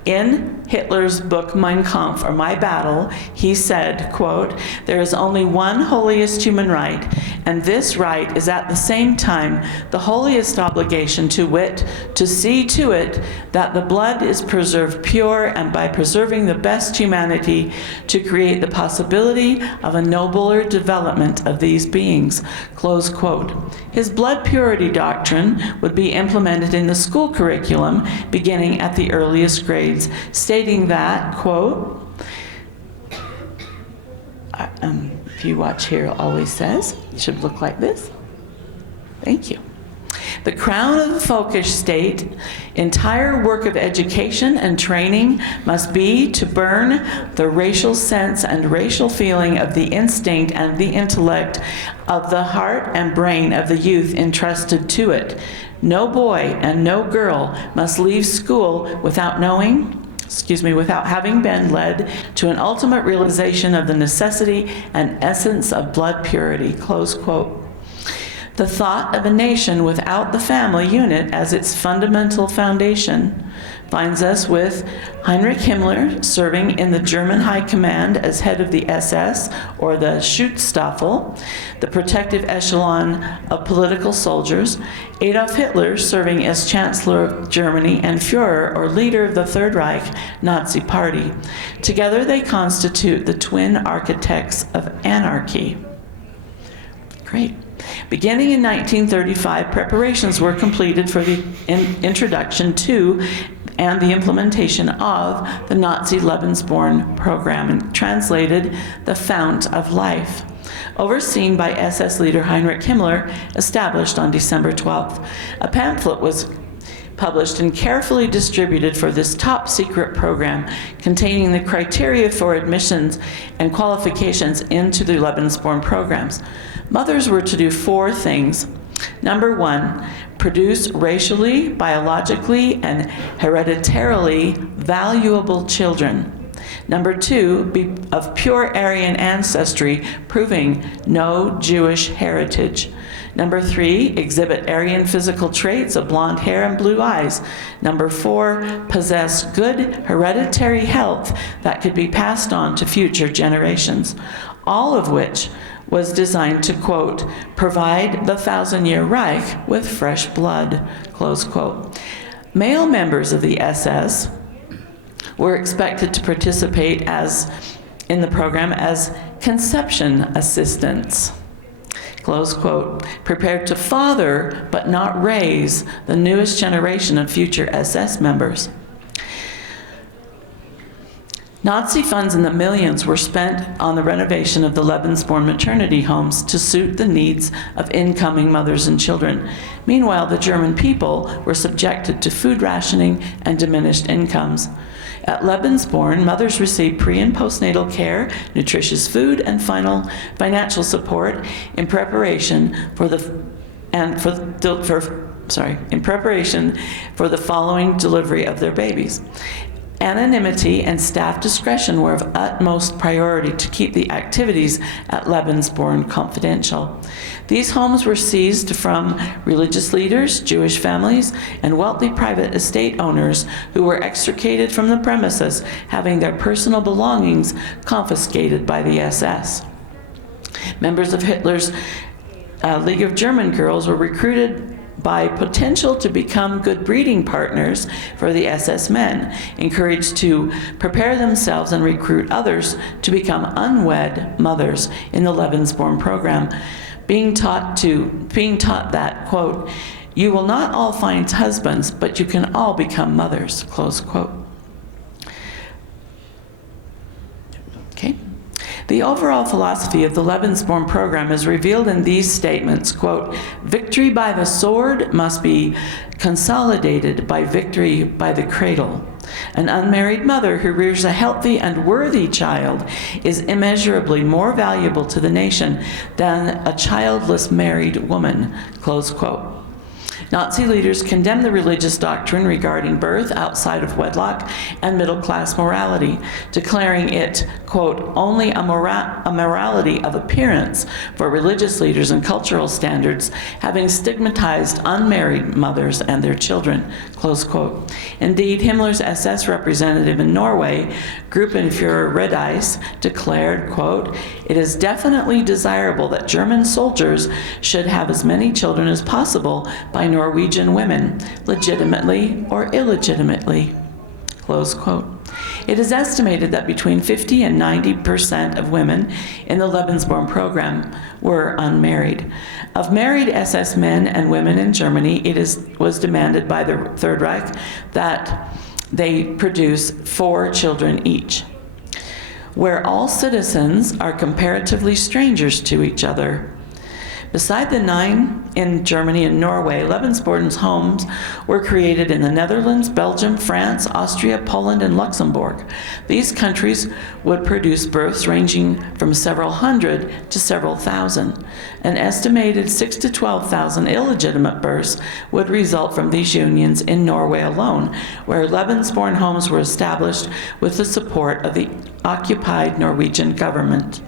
In Hitler's book, Mein Kampf, or My Battle, he said, quote, "There is only one holiest human right, and this right is at the same time the holiest obligation, to wit, to see to it that the blood is preserved pure, and by preserving the best humanity, to create the possibility of a nobler development of these beings," close quote. His blood purity doctrine would be implemented in the school curriculum beginning at the earliest grades, stating that, quote, if you watch here, it always says, it should look like this. Thank you. The crown of the Völkisch state entire work of education and training must be to burn the racial sense and racial feeling of the instinct and the intellect of the heart and brain of the youth entrusted to it. No boy and no girl must leave school without having been led to an ultimate realization of the necessity and essence of blood purity, close quote. The thought of a nation without the family unit as its fundamental foundation finds us with Heinrich Himmler serving in the German High Command as head of the SS, or the Schutzstaffel, the protective echelon of political soldiers, Adolf Hitler serving as Chancellor of Germany and Führer, or leader of the Third Reich Nazi Party. Together they constitute the twin architects of anarchy. Great. Beginning in 1935, preparations were completed for the introduction to and the implementation of the Nazi Lebensborn program, and translated the Fount of Life, overseen by SS leader Heinrich Himmler, established on December 12th. A pamphlet was published and carefully distributed for this top secret program, containing the criteria for admissions and qualifications into the Lebensborn programs. Mothers were to do 4 things. Number 1, produce racially, biologically, and hereditarily valuable children. Number 2, be of pure Aryan ancestry, proving no Jewish heritage. Number 3, exhibit Aryan physical traits of blonde hair and blue eyes. Number 4, possess good hereditary health that could be passed on to future generations. All of which was designed to, quote, provide the 1,000-year Reich with fresh blood, close quote. Male members of the SS were expected to participate in the program as conception assistants, close quote, prepared to father but not raise the newest generation of future SS members. Nazi funds in the millions were spent on the renovation of the Lebensborn maternity homes to suit the needs of incoming mothers and children. Meanwhile, the German people were subjected to food rationing and diminished incomes. At Lebensborn, mothers received pre- and postnatal care, nutritious food, and financial support in preparation for preparation for the following delivery of their babies. Anonymity and staff discretion were of utmost priority to keep the activities at Lebensborn confidential. These homes were seized from religious leaders, Jewish families, and wealthy private estate owners who were extricated from the premises, having their personal belongings confiscated by the SS. Members of Hitler's League of German Girls were recruited by potential to become good breeding partners for the SS men, encouraged to prepare themselves and recruit others to become unwed mothers in the Lebensborn program, being taught that, quote, "You will not all find husbands, but you can all become mothers," close quote. Okay. The overall philosophy of the Lebensborn program is revealed in these statements, quote, "Victory by the sword must be consolidated by victory by the cradle. An unmarried mother who rears a healthy and worthy child is immeasurably more valuable to the nation than a childless married woman," close quote. Nazi leaders condemned the religious doctrine regarding birth outside of wedlock and middle-class morality, declaring it, quote, "only a morality of appearance for religious leaders and cultural standards, having stigmatized unmarried mothers and their children," close quote. Indeed, Himmler's SS representative in Norway, Gruppenführer Redies, declared, quote, "It is definitely desirable that German soldiers should have as many children as possible by Norwegian women, legitimately or illegitimately," close quote. It is estimated that between 50 and 90% of women in the Lebensborn program were unmarried. Of married SS men and women in Germany, was demanded by the Third Reich that they produce 4 children each. Where all citizens are comparatively strangers to each other. Beside the 9 in Germany and Norway, Lebensborn's homes were created in the Netherlands, Belgium, France, Austria, Poland, and Luxembourg. These countries would produce births ranging from several hundred to several thousand. An estimated 6,000 to 12,000 illegitimate births would result from these unions in Norway alone, where Lebensborn homes were established with the support of the occupied Norwegian government.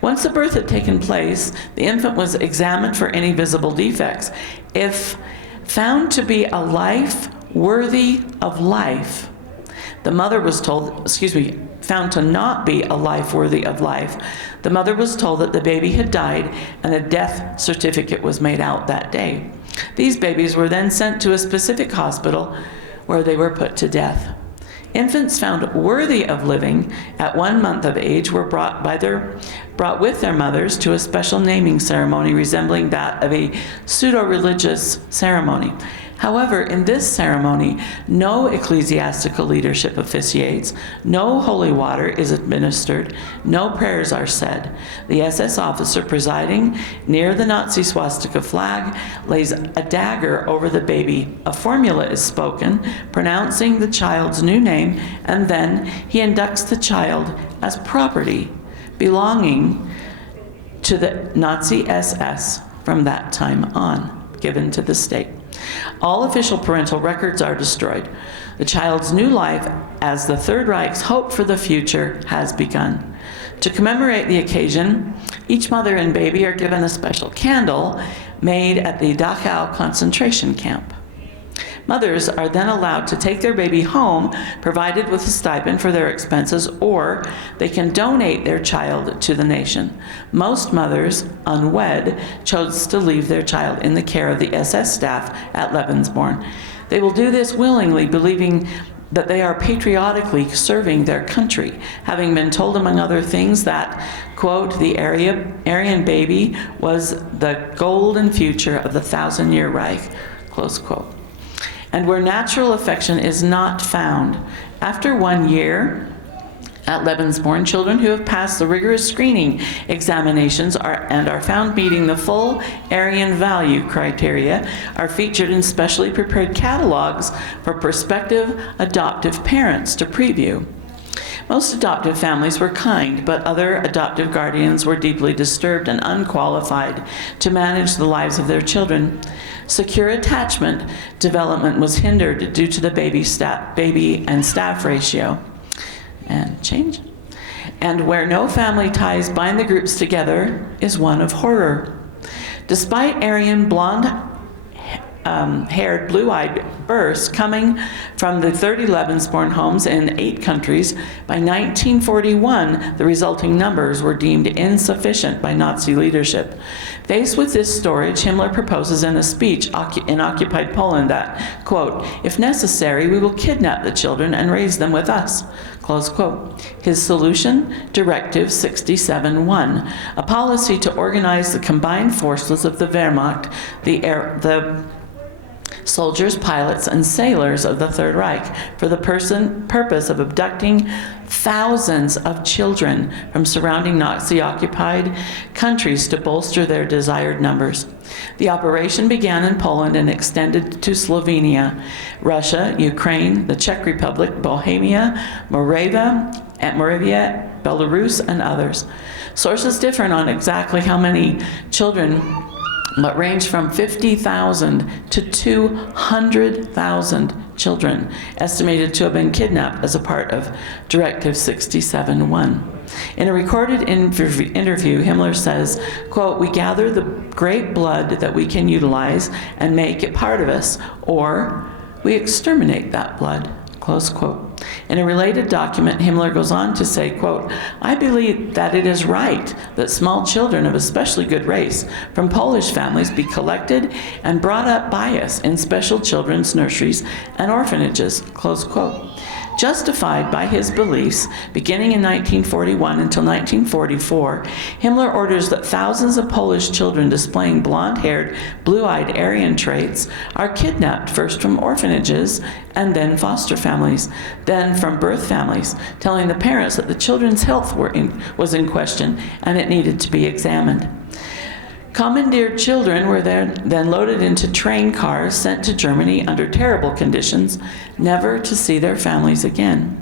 Once the birth had taken place, the infant was examined for any visible defects. If found to be a life worthy of life, the mother was told, found to not be a life worthy of life, the mother was told that the baby had died and a death certificate was made out that day. These babies were then sent to a specific hospital where they were put to death. Infants found worthy of living at 1 month of age were brought with their mothers to a special naming ceremony resembling that of a pseudo-religious ceremony. However, in this ceremony, no ecclesiastical leadership officiates, no holy water is administered, no prayers are said. The SS officer presiding near the Nazi swastika flag lays a dagger over the baby. A formula is spoken, pronouncing the child's new name, and then he inducts the child as property belonging to the Nazi SS from that time on, given to the state. All official parental records are destroyed. The child's new life, as the Third Reich's hope for the future, has begun. To commemorate the occasion, each mother and baby are given a special candle made at the Dachau concentration camp. Mothers are then allowed to take their baby home, provided with a stipend for their expenses, or they can donate their child to the nation. Most mothers, unwed, chose to leave their child in the care of the SS staff at Lebensborn. They will do this willingly, believing that they are patriotically serving their country, having been told, among other things, that, quote, "the Aryan baby was the golden future of the 1,000-year Reich," close quote. And where natural affection is not found, after 1 year at Lebensborn, children who have passed the rigorous screening examinations and are found meeting the full Aryan value criteria are featured in specially prepared catalogs for prospective adoptive parents to preview. Most adoptive families were kind, but other adoptive guardians were deeply disturbed and unqualified to manage the lives of their children. Secure attachment development was hindered due to the baby and staff ratio. And change. And where no family ties bind the groups together is one of horror. Despite Aryan blonde-haired, blue-eyed births coming from the 30 Lebensborn homes in 8 countries, by 1941, the resulting numbers were deemed insufficient by Nazi leadership. Faced with this storage, Himmler proposes in a speech in occupied Poland that, quote, "If necessary, we will kidnap the children and raise them with us." Close quote. His solution, Directive 67-1, a policy to organize the combined forces of the Wehrmacht, the soldiers, pilots, and sailors of the Third Reich for the purpose of abducting thousands of children from surrounding Nazi-occupied countries to bolster their desired numbers. The operation began in Poland and extended to Slovenia, Russia, Ukraine, the Czech Republic, Bohemia, Moravia, Belarus, and others. Sources differ on exactly how many children, but range from 50,000 to 200,000 children estimated to have been kidnapped as a part of Directive 67-1. In a recorded interview, Himmler says, quote, "We gather the great blood that we can utilize and make it part of us, or we exterminate that blood," close quote. In a related document, Himmler goes on to say, quote, "I believe that it is right that small children of especially good race from Polish families be collected and brought up by us in special children's nurseries and orphanages," close quote. Justified by his beliefs, beginning in 1941 until 1944, Himmler orders that thousands of Polish children displaying blonde-haired, blue-eyed Aryan traits are kidnapped first from orphanages and then foster families, then from birth families, telling the parents that the children's health was in question and it needed to be examined. Commandeered children were then loaded into train cars sent to Germany under terrible conditions, never to see their families again.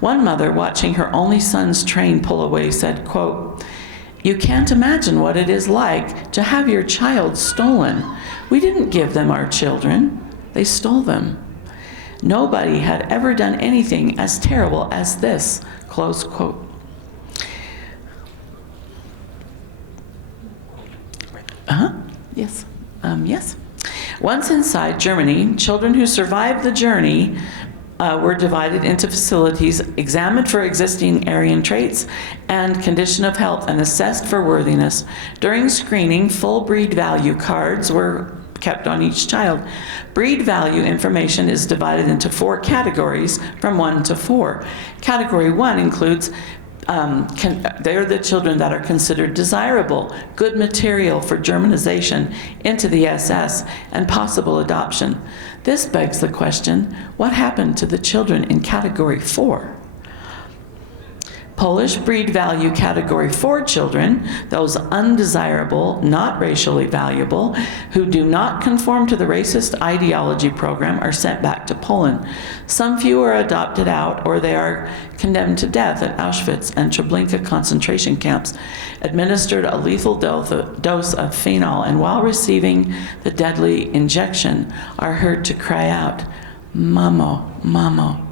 One mother, watching her only son's train pull away, said, quote, "You can't imagine what it is like to have your child stolen. We didn't give them our children. They stole them. Nobody had ever done anything as terrible as this," close quote. Yes. Yes. Once inside Germany, children who survived the journey were divided into facilities, examined for existing Aryan traits and condition of health, and assessed for worthiness. During screening, full breed value cards were kept on each child. Breed value information is divided into 4 categories from 1 to 4. Category 1 includes they're the children that are considered desirable, good material for Germanization into the SS and possible adoption. This begs the question, what happened to the children in Category 4? Polish breed value Category 4 children, those undesirable, not racially valuable, who do not conform to the racist ideology program, are sent back to Poland. Some few are adopted out, or they are condemned to death at Auschwitz and Treblinka concentration camps, administered a lethal dose of phenol, and while receiving the deadly injection, are heard to cry out, "Mamo, mamo."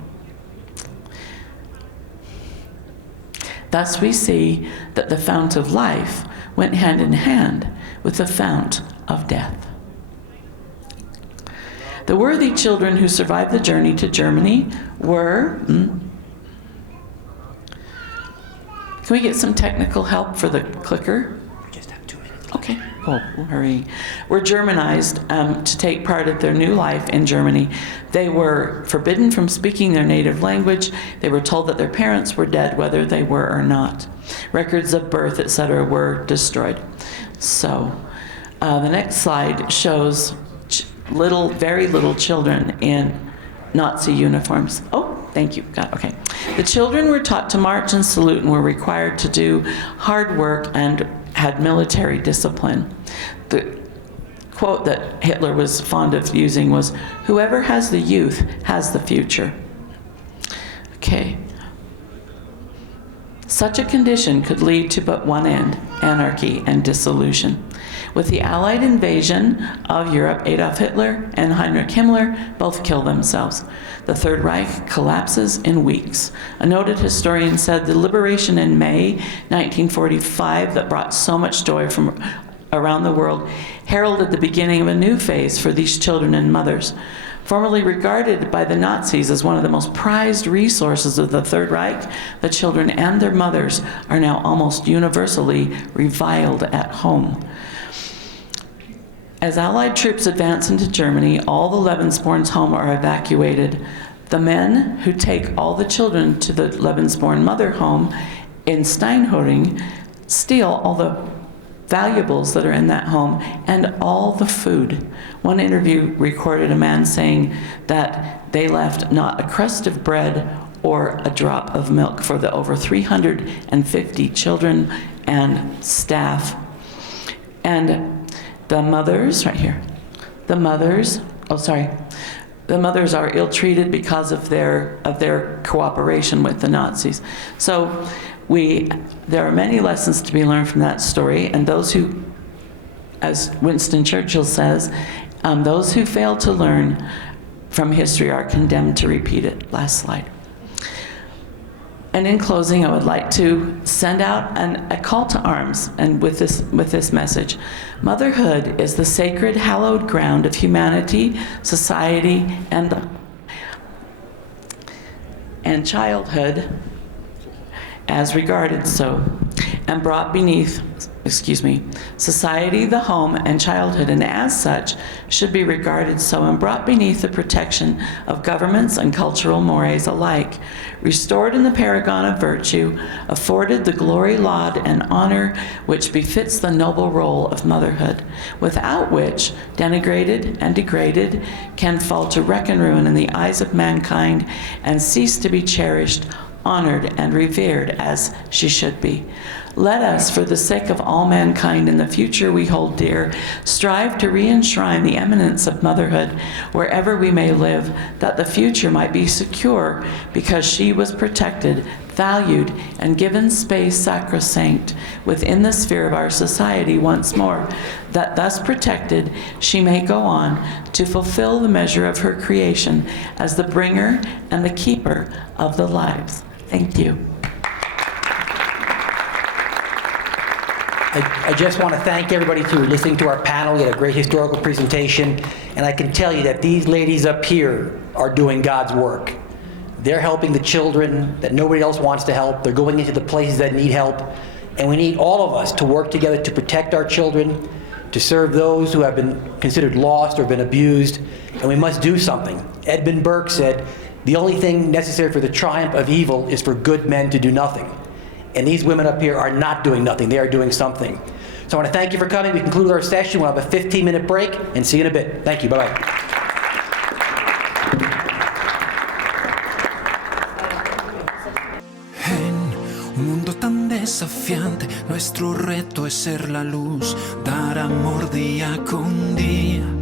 Thus we see that the fount of life went hand in hand with the fount of death. The worthy children who survived the journey to Germany were... Can we get some technical help for the clicker? We just have 2 minutes. Okay. Oh, hurry. Were Germanized to take part of their new life in Germany. They were forbidden from speaking their native language. They were told that their parents were dead, whether they were or not. Records of birth, etc., were destroyed. So, the next slide shows very little children in Nazi uniforms. Oh, thank you. Okay. The children were taught to march and salute and were required to do hard work and had military discipline. The quote that Hitler was fond of using was, "Whoever has the youth has the future." Okay. Such a condition could lead to but one end: anarchy and dissolution. With the Allied invasion of Europe, Adolf Hitler and Heinrich Himmler both kill themselves. The Third Reich collapses in weeks. A noted historian said the liberation in May 1945 that brought so much joy from around the world heralded the beginning of a new phase for these children and mothers. Formerly regarded by the Nazis as one of the most prized resources of the Third Reich, the children and their mothers are now almost universally reviled at home. As Allied troops advance into Germany, all the Lebensborns home are evacuated. The men who take all the children to the Lebensborn mother home in Steinhuring steal all the valuables that are in that home and all the food. One interview recorded a man saying that they left not a crust of bread or a drop of milk for the over 350 children and staff. And the mothers, right here, the mothers are ill-treated because of their cooperation with the Nazis. So there are many lessons to be learned from that story, and those who, as Winston Churchill says, those who fail to learn from history are condemned to repeat it. Last slide. And in closing, I would like to send out a call to arms, and with this message. Motherhood is the sacred, hallowed ground of humanity, society, and childhood as regarded so, and brought beneath, society, the home, and childhood, and as such, should be regarded so and brought beneath the protection of governments and cultural mores alike, restored in the paragon of virtue, afforded the glory, laud, and honor which befits the noble role of motherhood, without which, denigrated and degraded, can fall to wreck and ruin in the eyes of mankind, and cease to be cherished, honored, and revered as she should be. Let us, for the sake of all mankind in the future we hold dear, strive to re-enshrine the eminence of motherhood wherever we may live, that the future might be secure because she was protected, valued, and given space sacrosanct within the sphere of our society once more, that thus protected she may go on to fulfill the measure of her creation as the bringer and the keeper of the lives. Thank you. I just want to thank everybody for listening to our panel. We had a great historical presentation, and I can tell you that these ladies up here are doing God's work. They're helping the children that nobody else wants to help. They're going into the places that need help, and we need all of us to work together to protect our children, to serve those who have been considered lost or been abused, and we must do something. Edmund Burke said, "The only thing necessary for the triumph of evil is for good men to do nothing." And these women up here are not doing nothing. They are doing something. So I want to thank you for coming. We conclude our session. We'll have a 15-minute break and see you in a bit. Thank you. Bye-bye. Un mundo tan desafiante, nuestro reto es ser la luz, dar amor día con día.